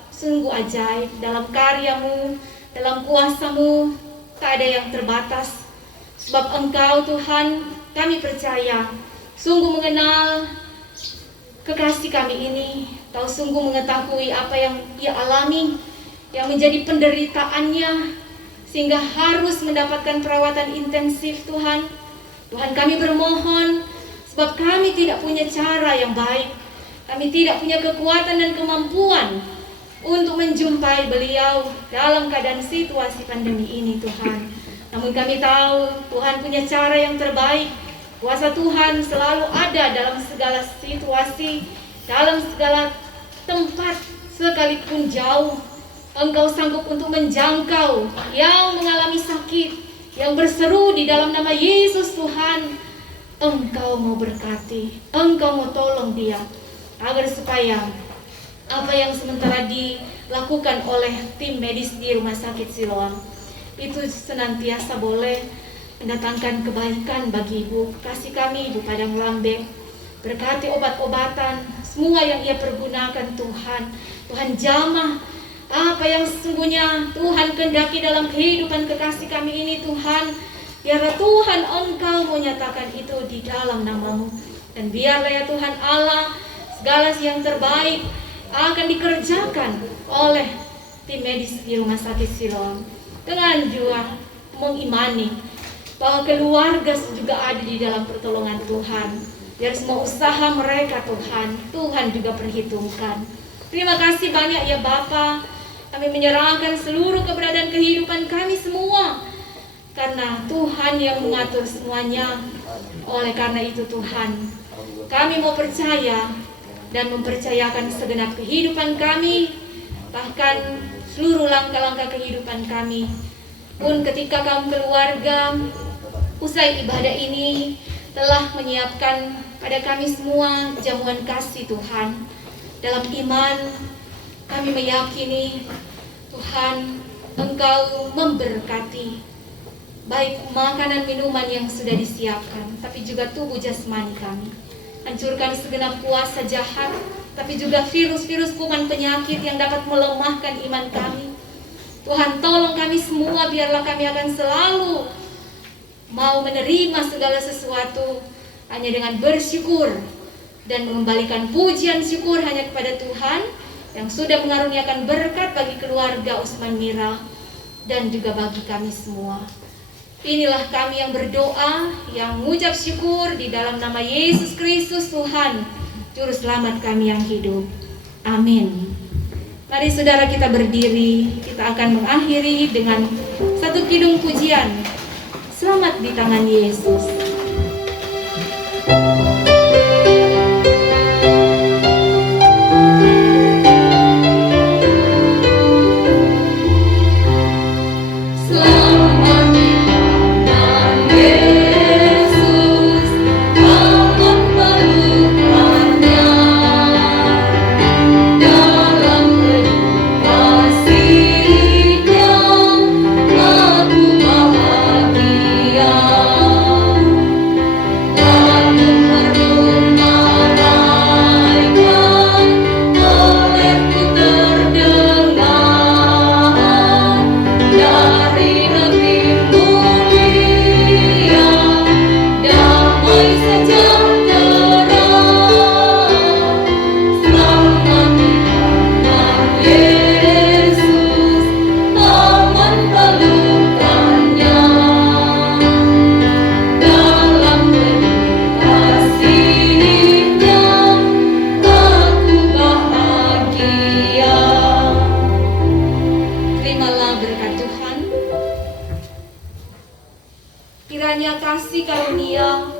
sungguh ajaib dalam karya-Mu, dalam kuasa-Mu, tak ada yang terbatas. Sebab Engkau Tuhan, kami percaya, sungguh mengenal kekasih kami ini. Kau sungguh mengetahui apa yang ia alami, yang menjadi penderitaannya, sehingga harus mendapatkan perawatan intensif Tuhan. Tuhan, kami bermohon, sebab kami tidak punya cara yang baik, kami tidak punya kekuatan dan kemampuan untuk menjumpai beliau dalam keadaan situasi pandemi ini Tuhan. Namun kami tahu Tuhan punya cara yang terbaik. Kuasa Tuhan selalu ada dalam segala situasi dalam segala tempat sekalipun jauh. Engkau sanggup untuk menjangkau yang mengalami sakit, yang berseru di dalam nama Yesus Tuhan. Engkau mau berkati, Engkau mau tolong dia, agar supaya apa yang sementara dilakukan oleh tim medis di Rumah Sakit Siloam itu senantiasa boleh mendatangkan kebaikan bagi Ibu. Kasih kami Ibu Padang Lambe, berkati obat-obatan semua yang ia pergunakan Tuhan. Tuhan jamah apa yang sesungguhnya Tuhan kehendaki dalam kehidupan kekasih kami ini Tuhan. Biarlah Tuhan Engkau menyatakan itu di dalam nama-Mu. Dan biarlah ya Tuhan Allah, segala yang terbaik akan dikerjakan oleh tim medis di Rumah Sakit Siloam. Dengan juga mengimani bahwa keluarga juga ada di dalam pertolongan Tuhan. Biar semua usaha mereka Tuhan juga perhitungkan. Terima kasih banyak ya Bapa. Kami menyerahkan seluruh keberadaan kehidupan kami semua, karena Tuhan yang mengatur semuanya. Oleh karena itu Tuhan, kami mau percaya dan mempercayakan segenap kehidupan kami, bahkan seluruh langkah-langkah kehidupan kami. Pun ketika kaum keluarga usai ibadah ini telah menyiapkan pada kami semua jamuan kasih Tuhan. Dalam iman kami meyakini Tuhan Engkau memberkati baik makanan minuman yang sudah disiapkan, tapi juga tubuh jasmani kami. Hancurkan segenap kuasa jahat, tapi juga virus-virus kuman penyakit yang dapat melemahkan iman kami. Tuhan tolong kami semua, biarlah kami akan selalu mau menerima segala sesuatu hanya dengan bersyukur dan mengembalikan pujian syukur hanya kepada Tuhan yang sudah mengaruniakan berkat bagi keluarga Usman Mira dan juga bagi kami semua. Inilah kami yang berdoa, yang mengucap syukur di dalam nama Yesus Kristus Tuhan, Juru Selamat kami yang hidup. Amin. Mari saudara kita berdiri, kita akan mengakhiri dengan satu kidung pujian. Selamat di tangan Yesus. Kiranya kasih karunia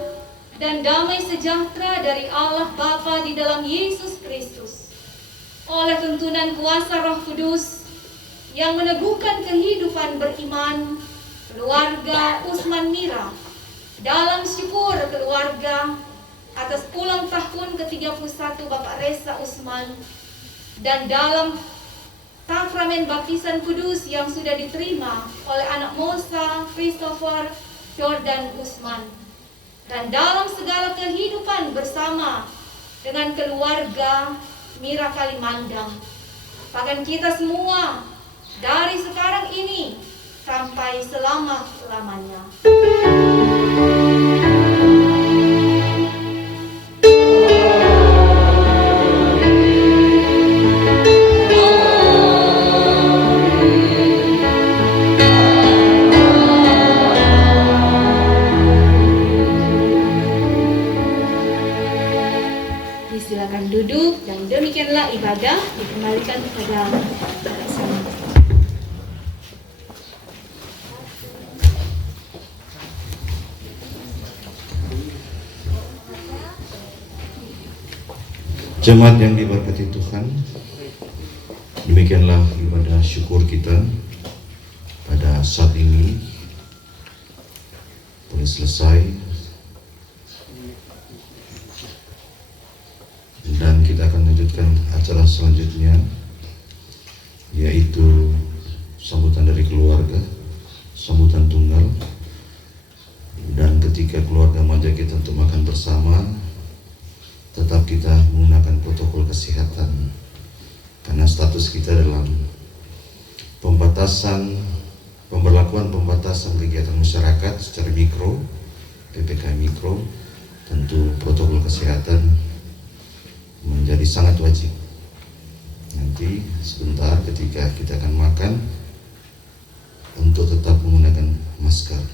dan damai sejahtera dari Allah Bapa di dalam Yesus Kristus, oleh tuntunan kuasa Roh Kudus yang meneguhkan kehidupan beriman keluarga Usman Mira, dalam syukur keluarga atas ulang tahun ke-31 Bapak Reza Usman, dan dalam sakramen baptisan kudus yang sudah diterima oleh anak Mosa Christopher Jordan Usman, dan dalam segala kehidupan bersama dengan keluarga Mira Kalimandang, bahkan kita semua dari sekarang ini sampai selama-lamanya. Silakan duduk, dan demikianlah ibadah dikembalikan kepada semua. Jemaat yang diberkati Tuhan, demikianlah ibadah syukur kita pada saat ini boleh selesai, dan kita akan lanjutkan acara selanjutnya, yaitu sambutan dari keluarga, sambutan tunggal. Dan ketika keluarga mengajak kita untuk makan bersama, tetap kita menggunakan protokol kesehatan, karena status kita dalam pemberlakuan pembatasan kegiatan masyarakat secara mikro, PPKM mikro, tentu protokol kesehatan menjadi sangat wajib. Nanti sebentar ketika kita akan makan, untuk tetap menggunakan masker.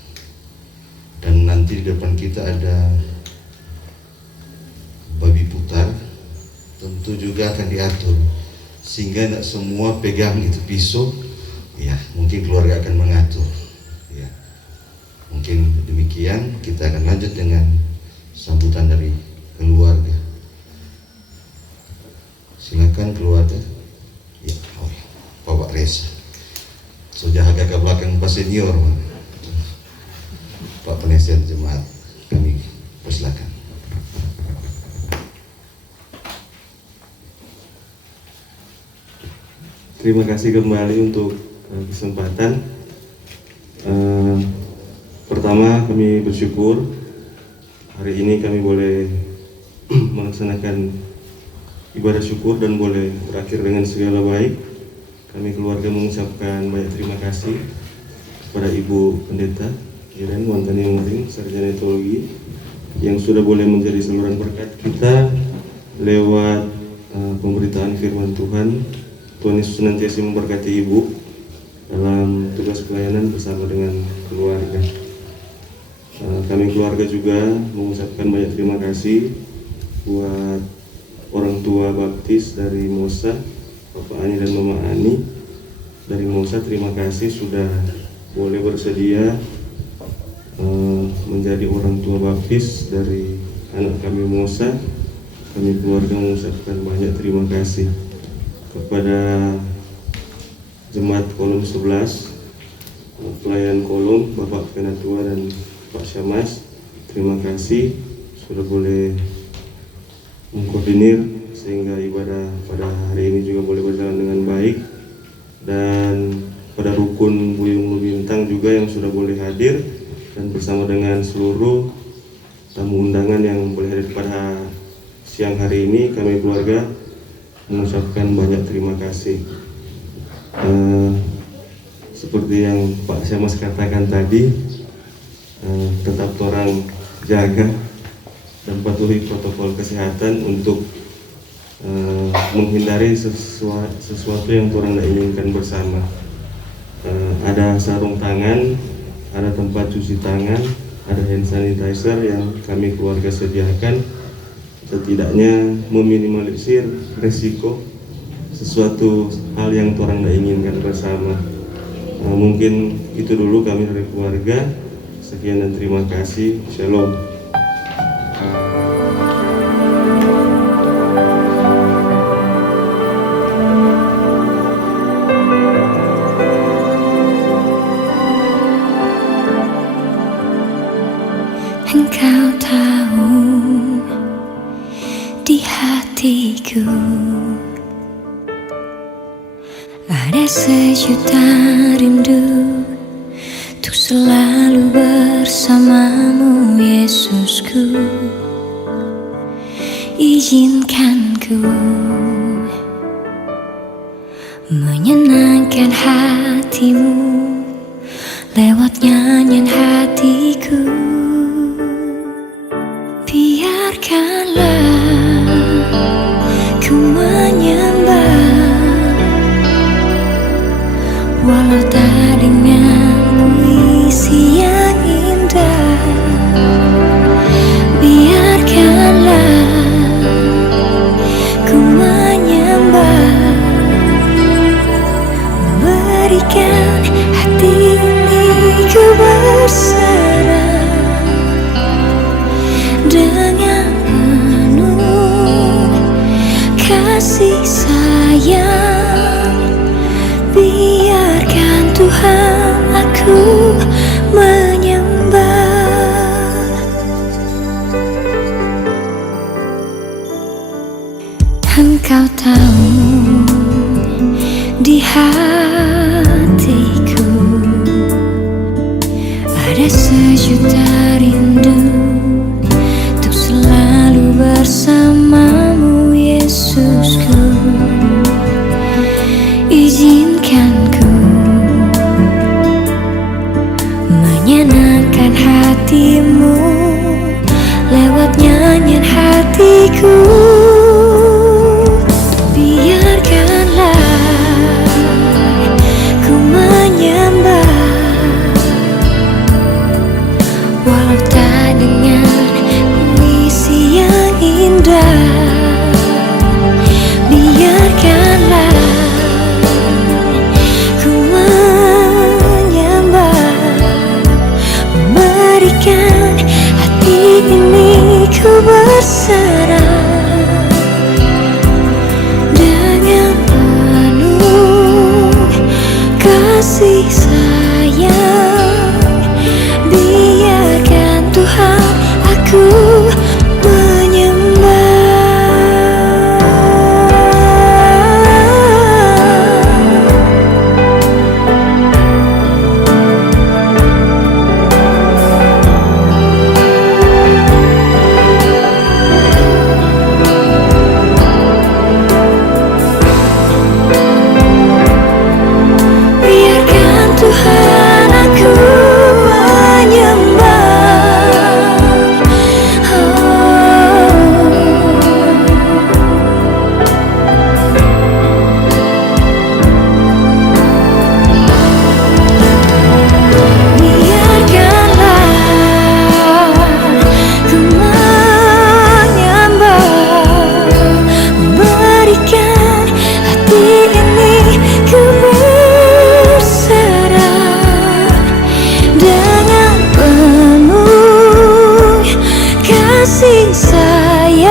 Dan nanti di depan kita ada babi putar, tentu juga akan diatur sehingga tidak semua pegang itu pisau. Ya, mungkin keluarga akan mengatur. Ya, mungkin demikian. Kita akan lanjut dengan sambutan dari keluarga. Silakan keluarga. Ya, Bapak Reza. Sudah agak ke belakang Pak Senior, Pak Penasihat Jemaat, kami persilakan. Terima kasih kembali untuk kesempatan. Pertama, kami bersyukur hari ini kami boleh melaksanakan ibadah syukur dan boleh berakhir dengan segala baik. Kami keluarga mengucapkan banyak terima kasih kepada Ibu Pendeta Iren Wantani Muring, Sarjana Teologi, yang sudah boleh menjadi saluran berkat kita lewat pemberitaan firman Tuhan. Tuhan Yesus senantiasa memberkati Ibu dalam tugas pelayanan bersama dengan keluarga. Kami keluarga juga mengucapkan banyak terima kasih buat orang tua baptis dari Mosa, Bapak Ani dan Mama Ani dari Mosa. Terima kasih sudah boleh bersedia menjadi orang tua baptis dari anak kami Mosa. Kami keluarga mengucapkan banyak terima kasih kepada Jemaat Kolom 11, pelayan Kolom, Bapak Penatua dan Pak Syamas. Terima kasih sudah boleh mengkoordinir sehingga ibadah pada hari ini juga boleh berjalan dengan baik. Dan pada rukun Buyung Bintang juga yang sudah boleh hadir, dan bersama dengan seluruh tamu undangan yang boleh hadir pada siang hari ini, kami keluarga mengucapkan banyak terima kasih. Seperti yang Pak Syamas katakan tadi, tetap orang jaga dan patuhi protokol kesehatan untuk menghindari sesuatu yang orang tidak inginkan bersama. Ada sarung tangan, ada tempat cuci tangan, ada hand sanitizer yang kami keluarga sediakan, setidaknya meminimalisir resiko sesuatu hal yang orang tidak inginkan bersama. Mungkin itu dulu kami dari keluarga. Sekian dan terima kasih. Shalom. Engkau tahu di hatiku ada sejuta rindu untuk selalu bersamamu, Yesusku. Izinkan ku menyenangkan hatimu lewat nyanyian hatiku. Biarkanlah ku menyembah, walau tak dengan puisi yang indah. Biarkanlah ku menyembah, memberikan hati ini ku berserah dengan penuh kasih sayang. Biarkan Tuhan aku menyembah. Engkau tahu di hatiku ada sejuta rindu untuk selalu bersamamu, Yesusku. Izinkan ku menyenangkan hatimu lewat nyanyian hatiku. Berserah dengan penuh kasih sayang. Biarkan Tuhan aku menyembah. Sayang,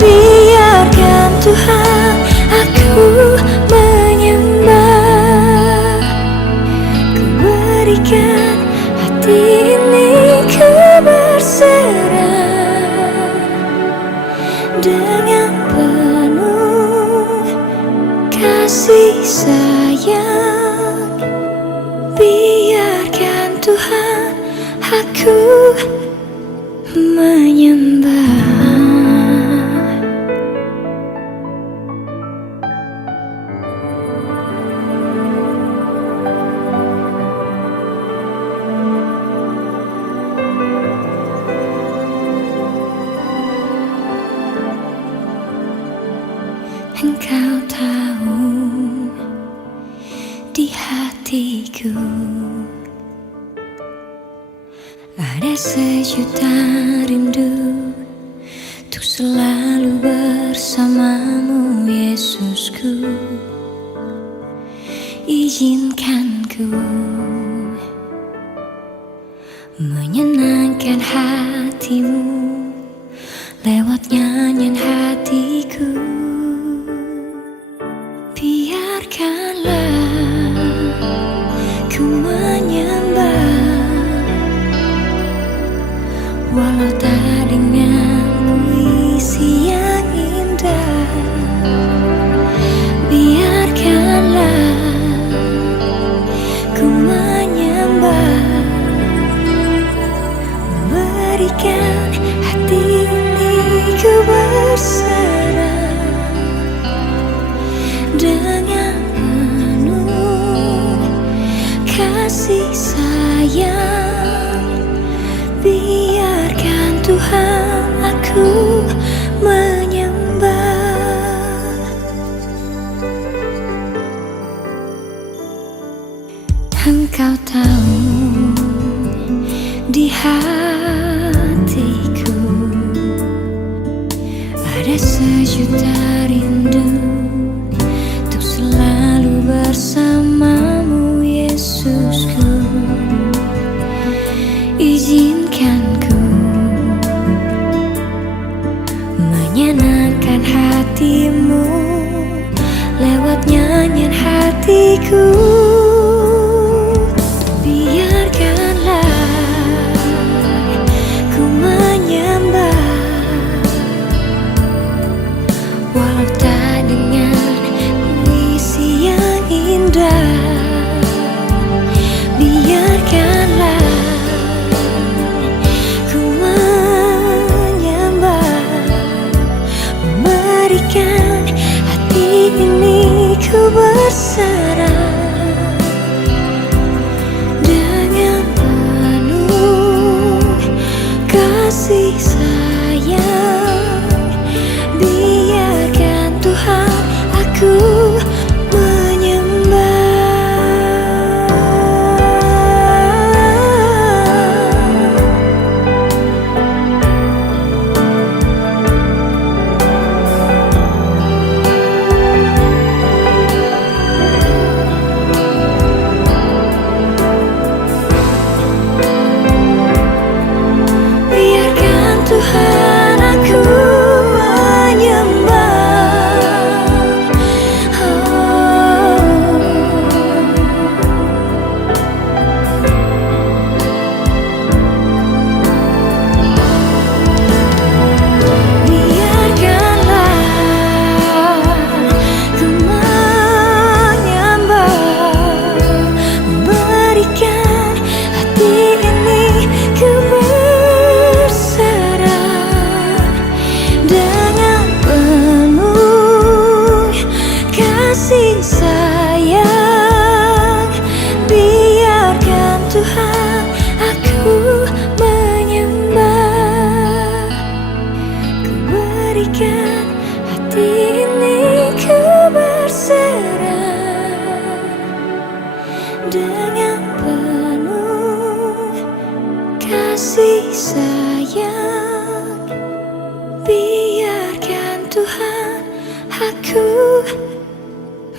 biarkan Tuhan aku menyembah. Ku berikan hati ini, ku berserah dengan penuh kasih sayang. Biarkan Tuhan aku menyembah. Engkau tahu di hatiku ada sejuta rindu untuk selalu bersamamu, Yesusku. Izinkan ku menyenangkan hatimu lewat nyanyian hatiku. Biarkanlah ku menyembah, walau tak dengan puisi yang indah. Biarkanlah ku menyembah, memberikan hati ini ku bersama. hatiku, biarkanlah ku menyembah, walau tak dengan puisi yang indah. Biarkanlah ku menyembah, memberikan hati ini ku berserah dengan penuh kasih sayang. Biarkan Tuhan aku menyembah. Biarkan Tuhan aku menyembah. Biarkanlah ku menyembah, memberikan hati ini ku berserah dengan penuh kasih sayang. Biarkan Tuhan aku menyembah, ku berikan hati ini ku berserah dengan penuh kasih sayang. Biarkan Tuhan aku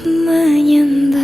menyembah.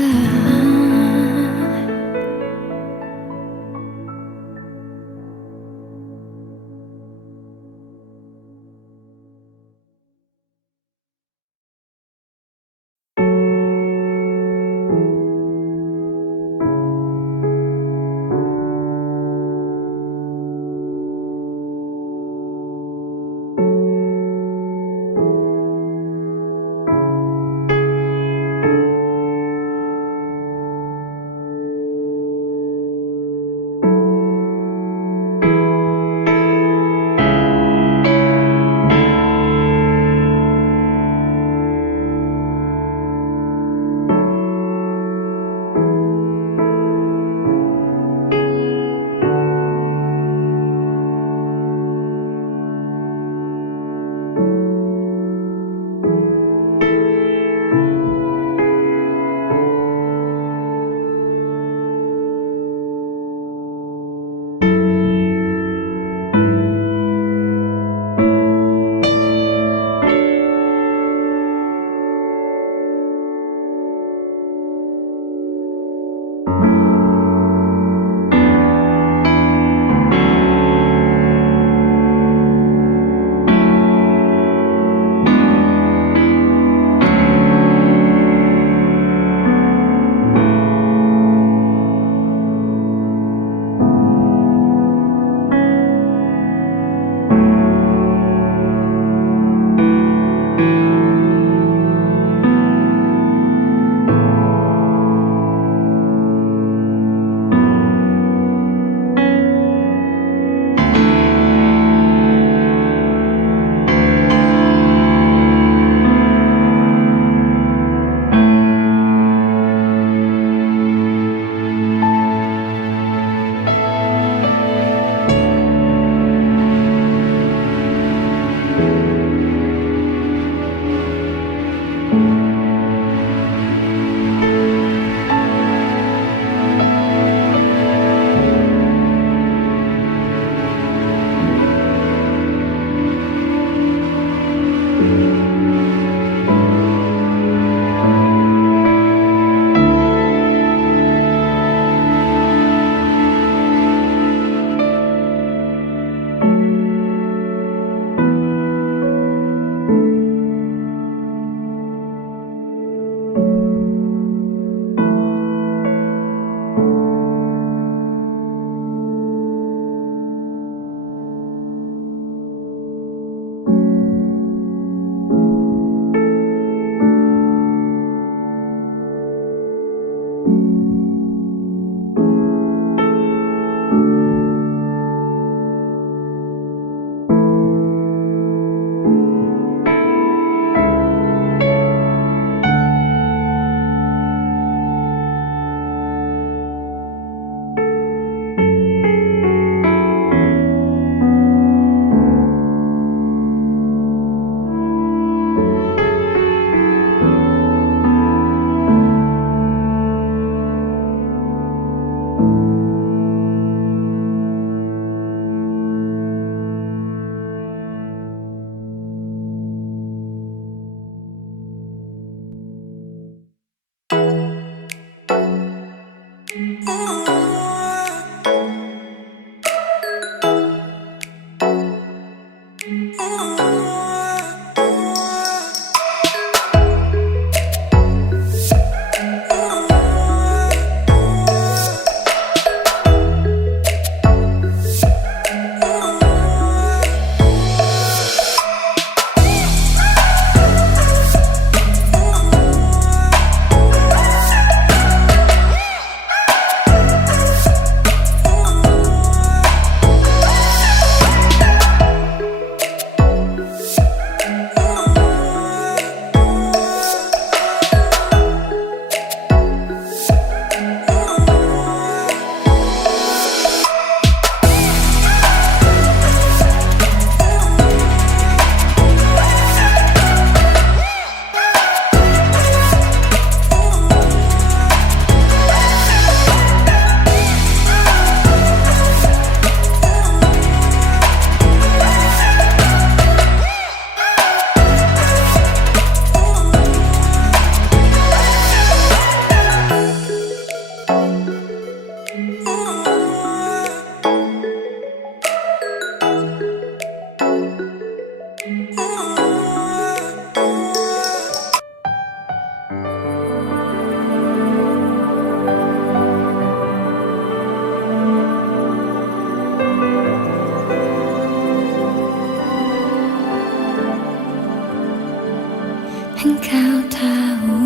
Engkau tahu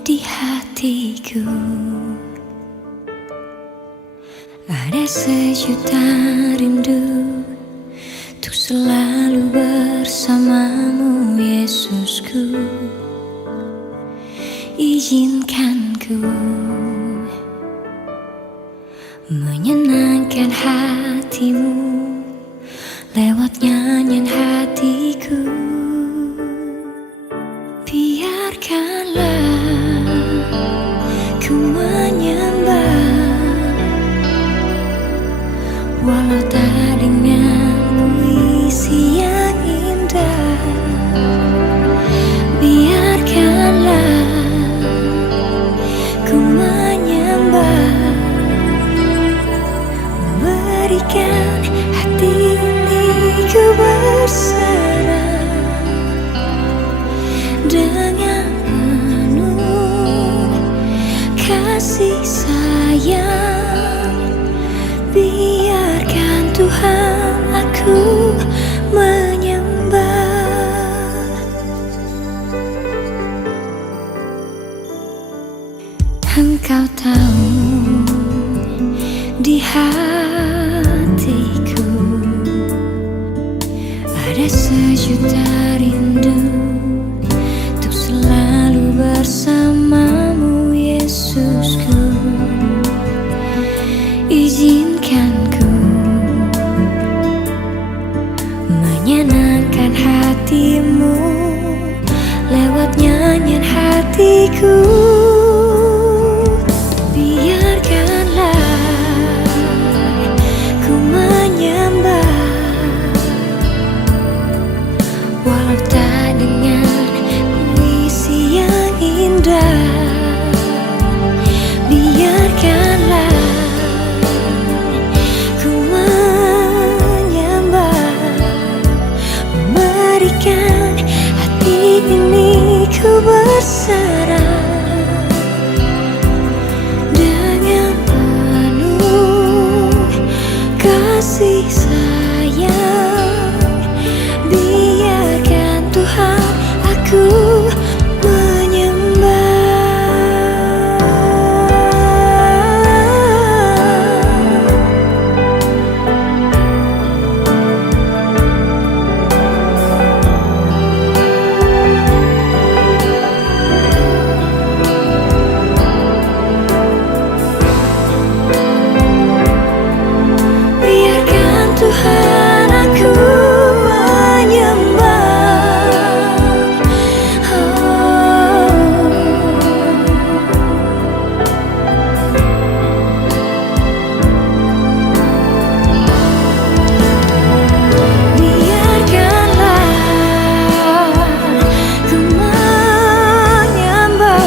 di hatiku ada sejuta rindu untuk selalu bersamamu, Yesusku. Izinkan ku menyenangkan hatimu lewat nyanyian hatiku. Biarkanlah ku menyembah, walau tak dengan puisi yang indah. Biarkanlah ku menyembah, memberikan hati ini ku berserah dengan penuh kasih sayang. Biarkan Tuhan aku menyembah. Engkau tahu di hatiku ada sejuta rindu untuk selalu bersamamu, Yesusku. Izinkan ku menyenangkan hatimu lewat nyanyian hatiku. Biarkanlah ku menyembah, walau tak dengan puisi yang indah. Biarkanlah ku menyembah, memberikan hati ini ku berserah dengan penuh kasih sayang. Biarkan Tuhan aku menyembah. Biarkan Tuhan aku menyembah. Biarkanlah ku menyembah,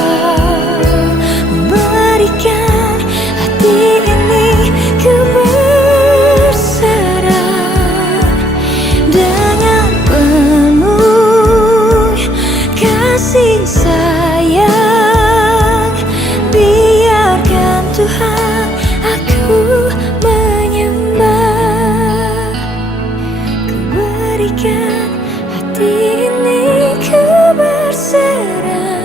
memberikan hati ini ku berserah dengan penuh kasih sayang. Biarkan Tuhan aku menyembah, ku berikan hati ini ku berserah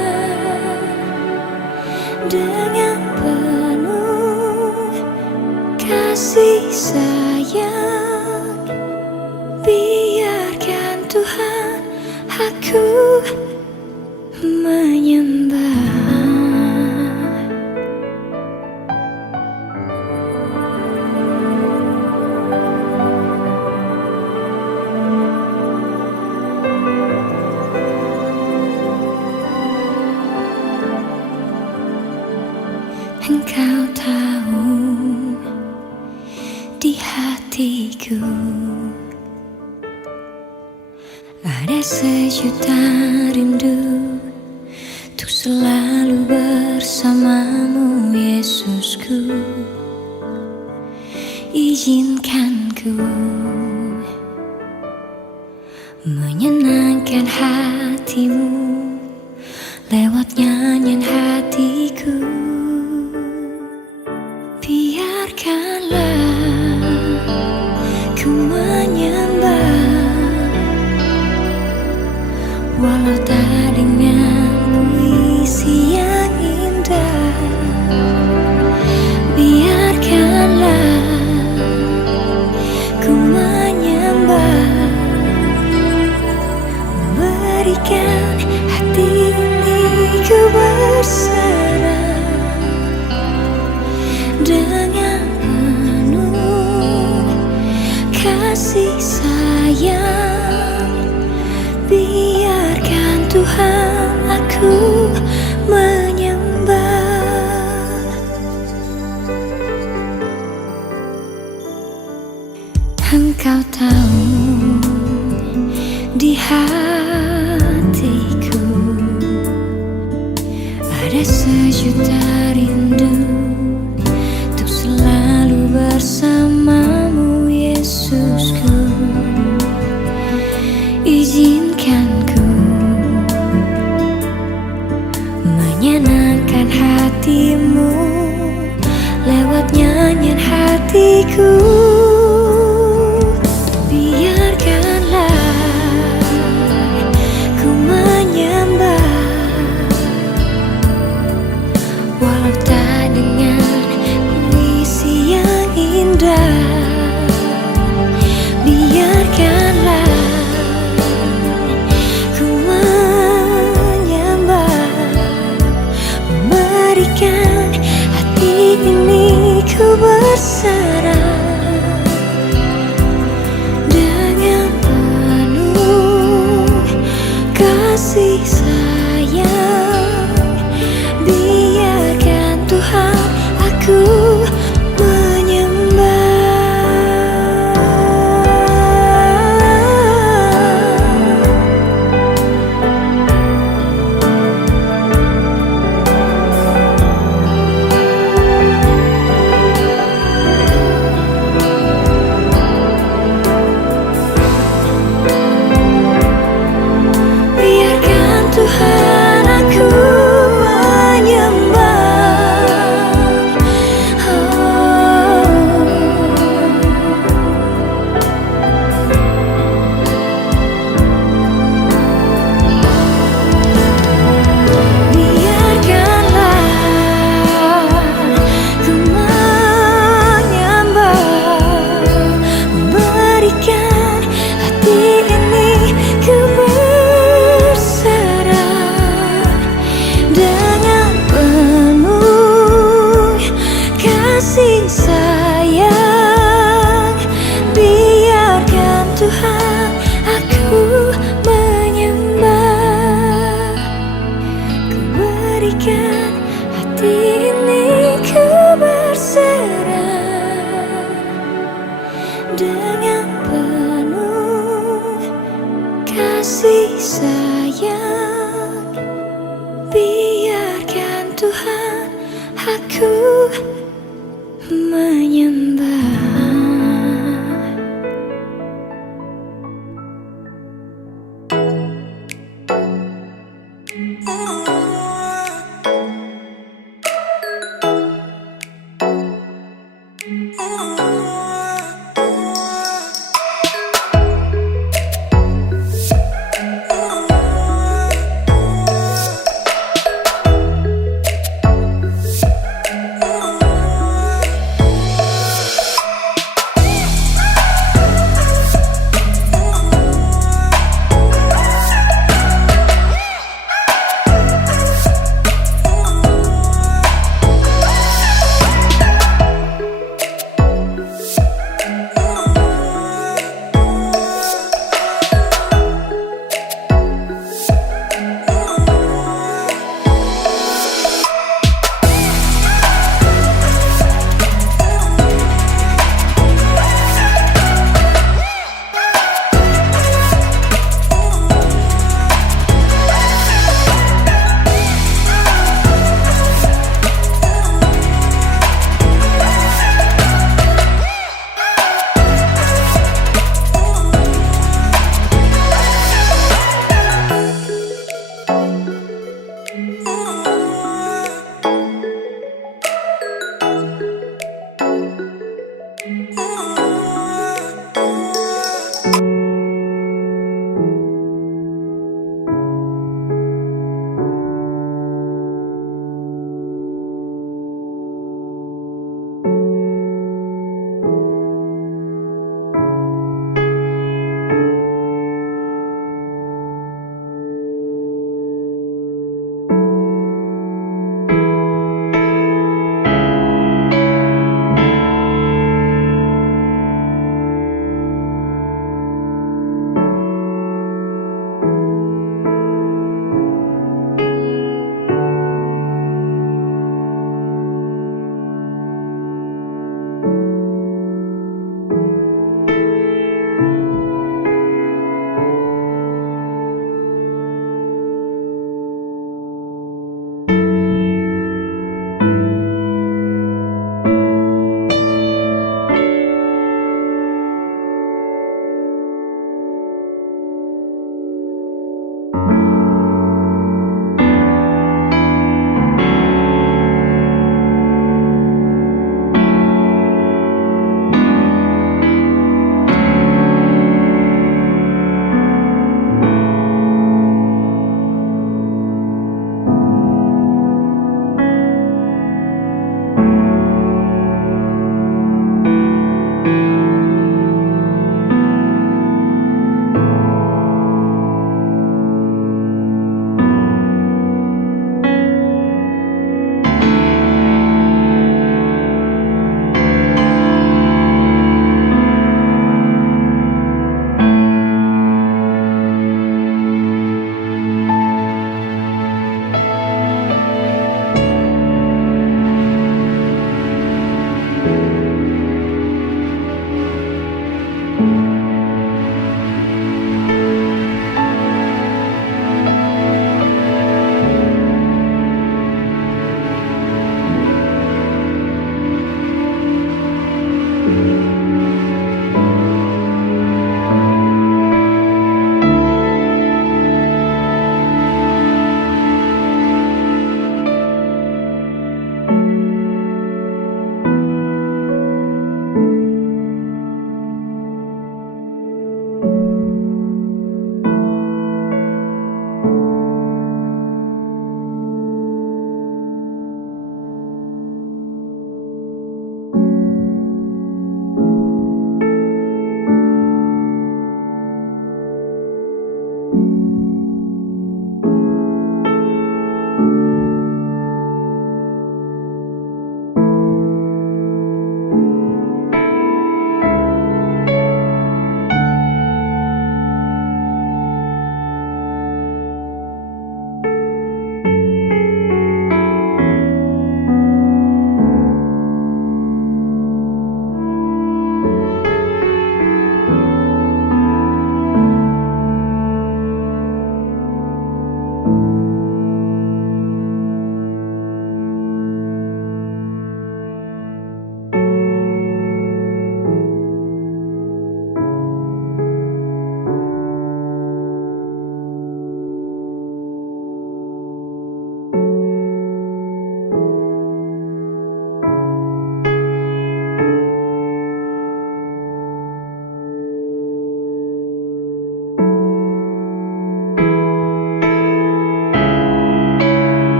dengan penuh kasih sayang. Biarkan Tuhan aku menyembah. Engkau tahu di hatiku ada sejuta rindu untuk selalu bersamamu, Yesusku. Izinkan ku menyenangkan hatimu lewat nyanyian hatiku. Biarkanlah ku menyembah, walau tak dengan puisi yang indah. Biarkanlah ku menyembah, memberikan hati ini ku berserah dengan penuh kasih sayang. Biarkan Tuhan aku menyembah. Engkau tahu di hatiku ada sejuta rindu untuk selalu bersamamu, Yesusku. Izinkan ku menyenangkan hatimu lewat nyanyian hatiku. Walau tak dengan puisi yang indah, biarkanlah ku menyembah, memberikan hati ini ku berserah dengan penuh kasih sayang. Biarkan Tuhan aku dengan penuh kasih sayang. Biarkan Tuhan aku menyembah.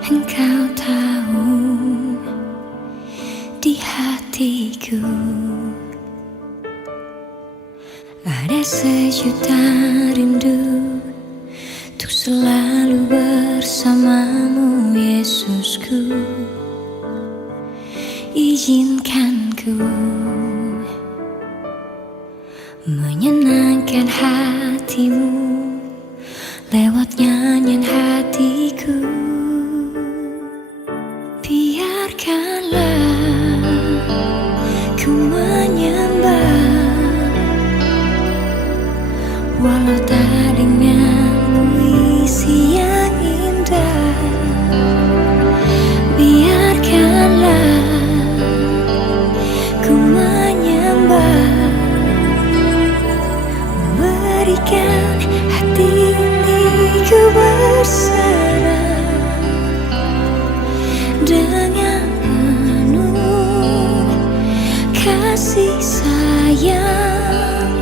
Engkau tahu di hatiku ada sejuta rindu untuk selalu bersamamu, Yesusku. Izinkan ku menyenangkan hatimu lewat nyanyian hatiku. Biarkanlah ku menyembah walau tak dengan puisi yang indah. Biarkanlah ku menyembah, memberikan hati ini ku berserah dengan penuh kasih sayang.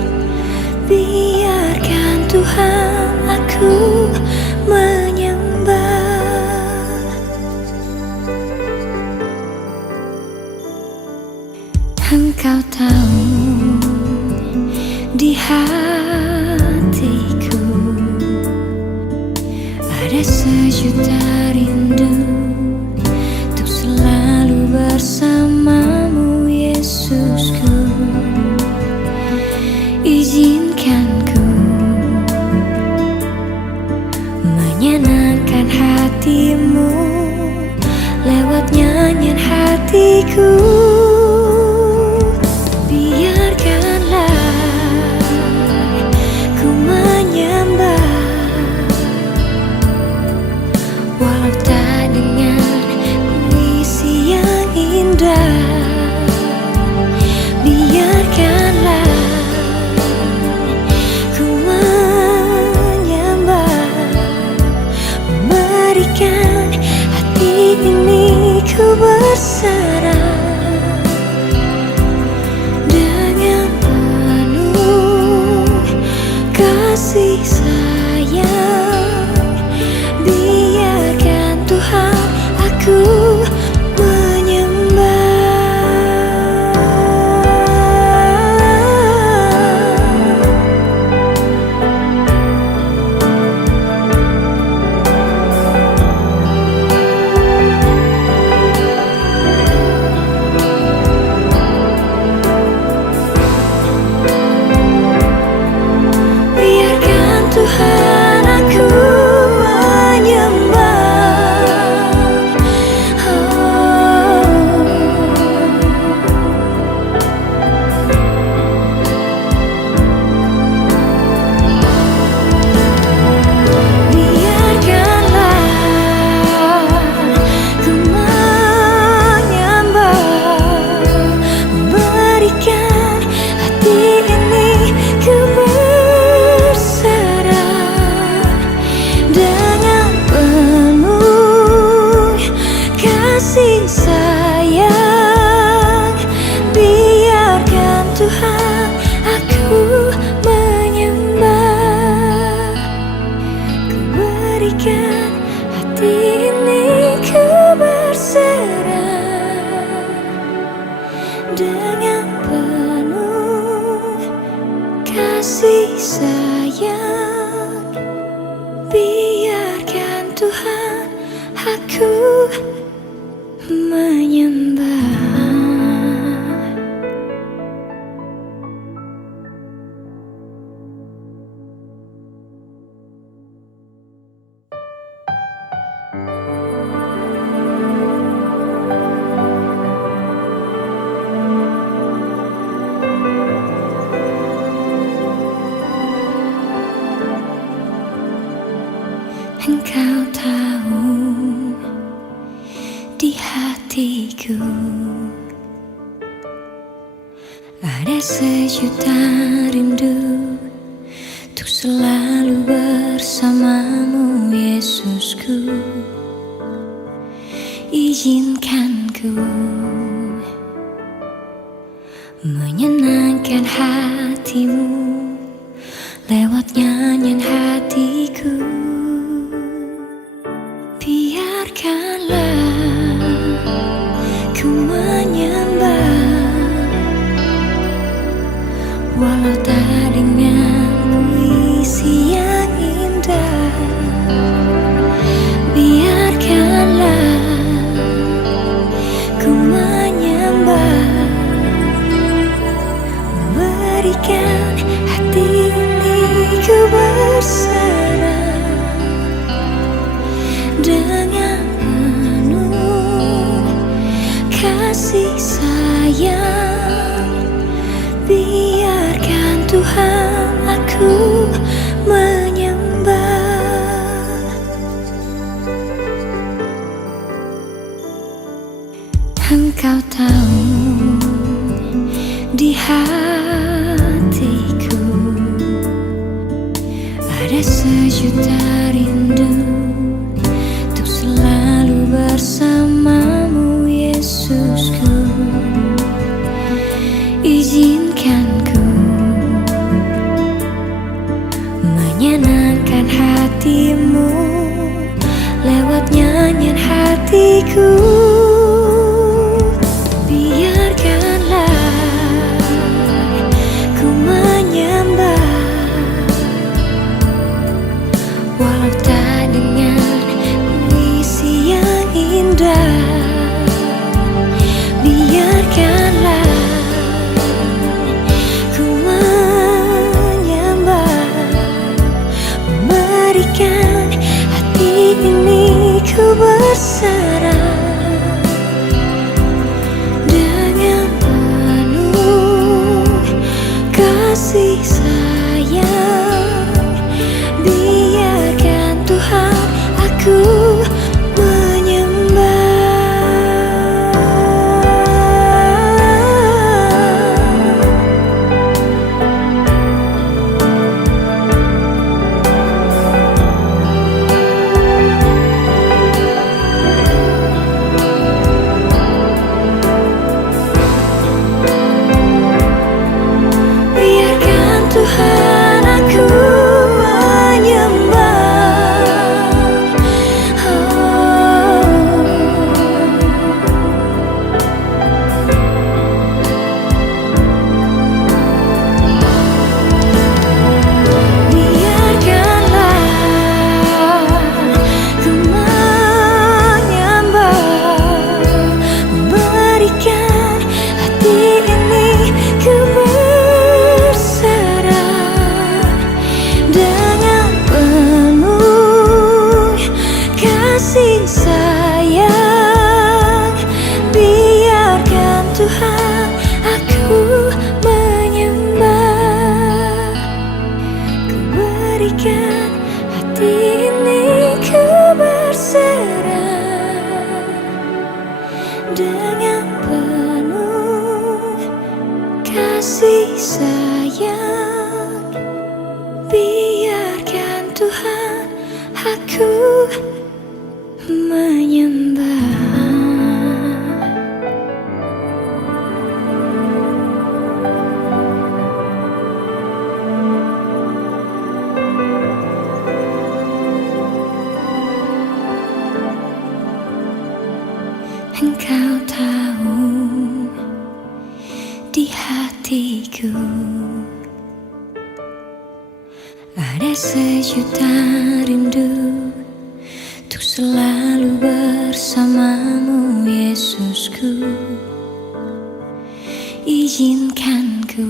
Biarkan Tuhan aku menyembah. Engkau tahu di hatiku ada sejuta rindu untuk selalu bersamamu, Yesusku. Izinkan ku menyenangkan hatimu lewat nyanyian hatiku. Biarkanlah ku menyembah walau tak dengan puisi yang indah. Biarkanlah ku menyembah, memberikan hati ini ku berserah dengan penuh kasih sayang. Biarkan Tuhan aku menyembah. Biarkan Tuhan aku menyembah. Biarkanlah ku menyembah, memberikan hati ini ku berserah dengan penuh kasih sayang. Biarkan Tuhan aku menyembah, ku berikan hati ini ku berserah dengan penuh kasih sayang. Biarkan Tuhan aku menyembah. Engkau tahu di hatiku ada sejuta rindu untuk selalu bersamamu, Yesusku. Izinkan ku menyenangkan hatimu lewat nyanyian hatiku. Biar biarkanlah ku menyembah, walau tak dengan puisi yang indah. Biarkanlah ku menyembah, memberikan hati ini ku berserah dengan penuh kasih sayang. Biarkan Tuhan aku menyembah. Engkau tahu di hatiku ada sejuta rindu untuk selalu bersamamu, Yesusku. Izinkan ku menyenangkan hatimu lewat nyanyian hatiku. Biarkanlah ku menyembah, walau tak dengan puisi yang indah. Biarkanlah ku menyembah, memberikan hati ini ku berserah dengan penuh kasih sayang. Biarkan Tuhan aku menyembah. Biarkan Tuhan aku menyembah. Biarkanlah ku menyembah, memberikan hati ini ku berserah dengan penuh kasih sayang. Biarkan Tuhan aku menyembah, ku berikan hati ini ku berserah dengan penuh kasih sayang. Biarkan Tuhan aku menyembah. Engkau tahu di hatiku ada sejuta rindu untuk selalu bersamamu, Yesusku. Izinkan ku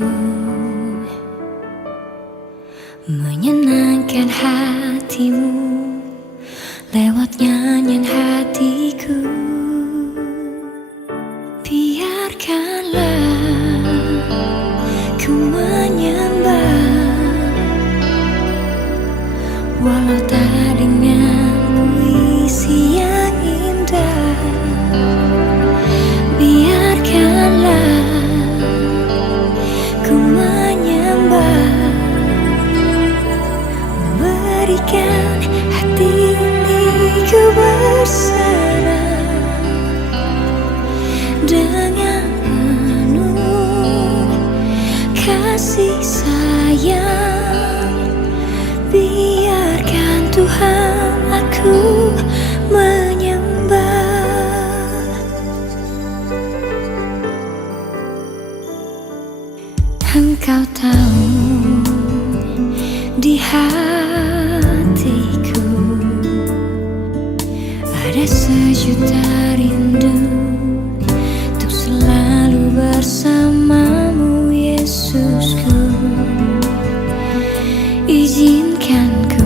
menyenangkan hatimu lewat nyanyian hatiku. Biarkanlah ku menyembah, walau tak dengan puisi yang indah. Biarkanlah ku sejuta rindu untuk selalu bersamamu, Yesusku. Izinkan ku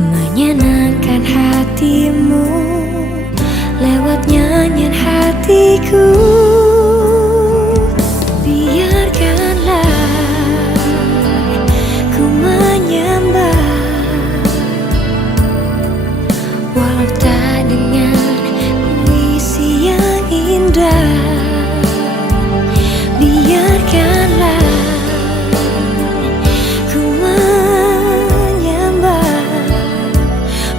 menyenangkan hatimu lewat nyanyian hatiku. Biarkanlah ku menyembah, walau tak dengan puisi yang indah. Biarkanlah ku menyembah,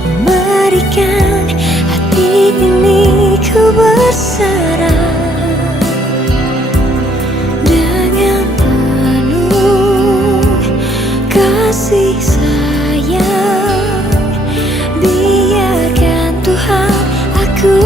memberikan hati ini ku berserah dengan penuh kasih sayang. Biarkan Tuhan aku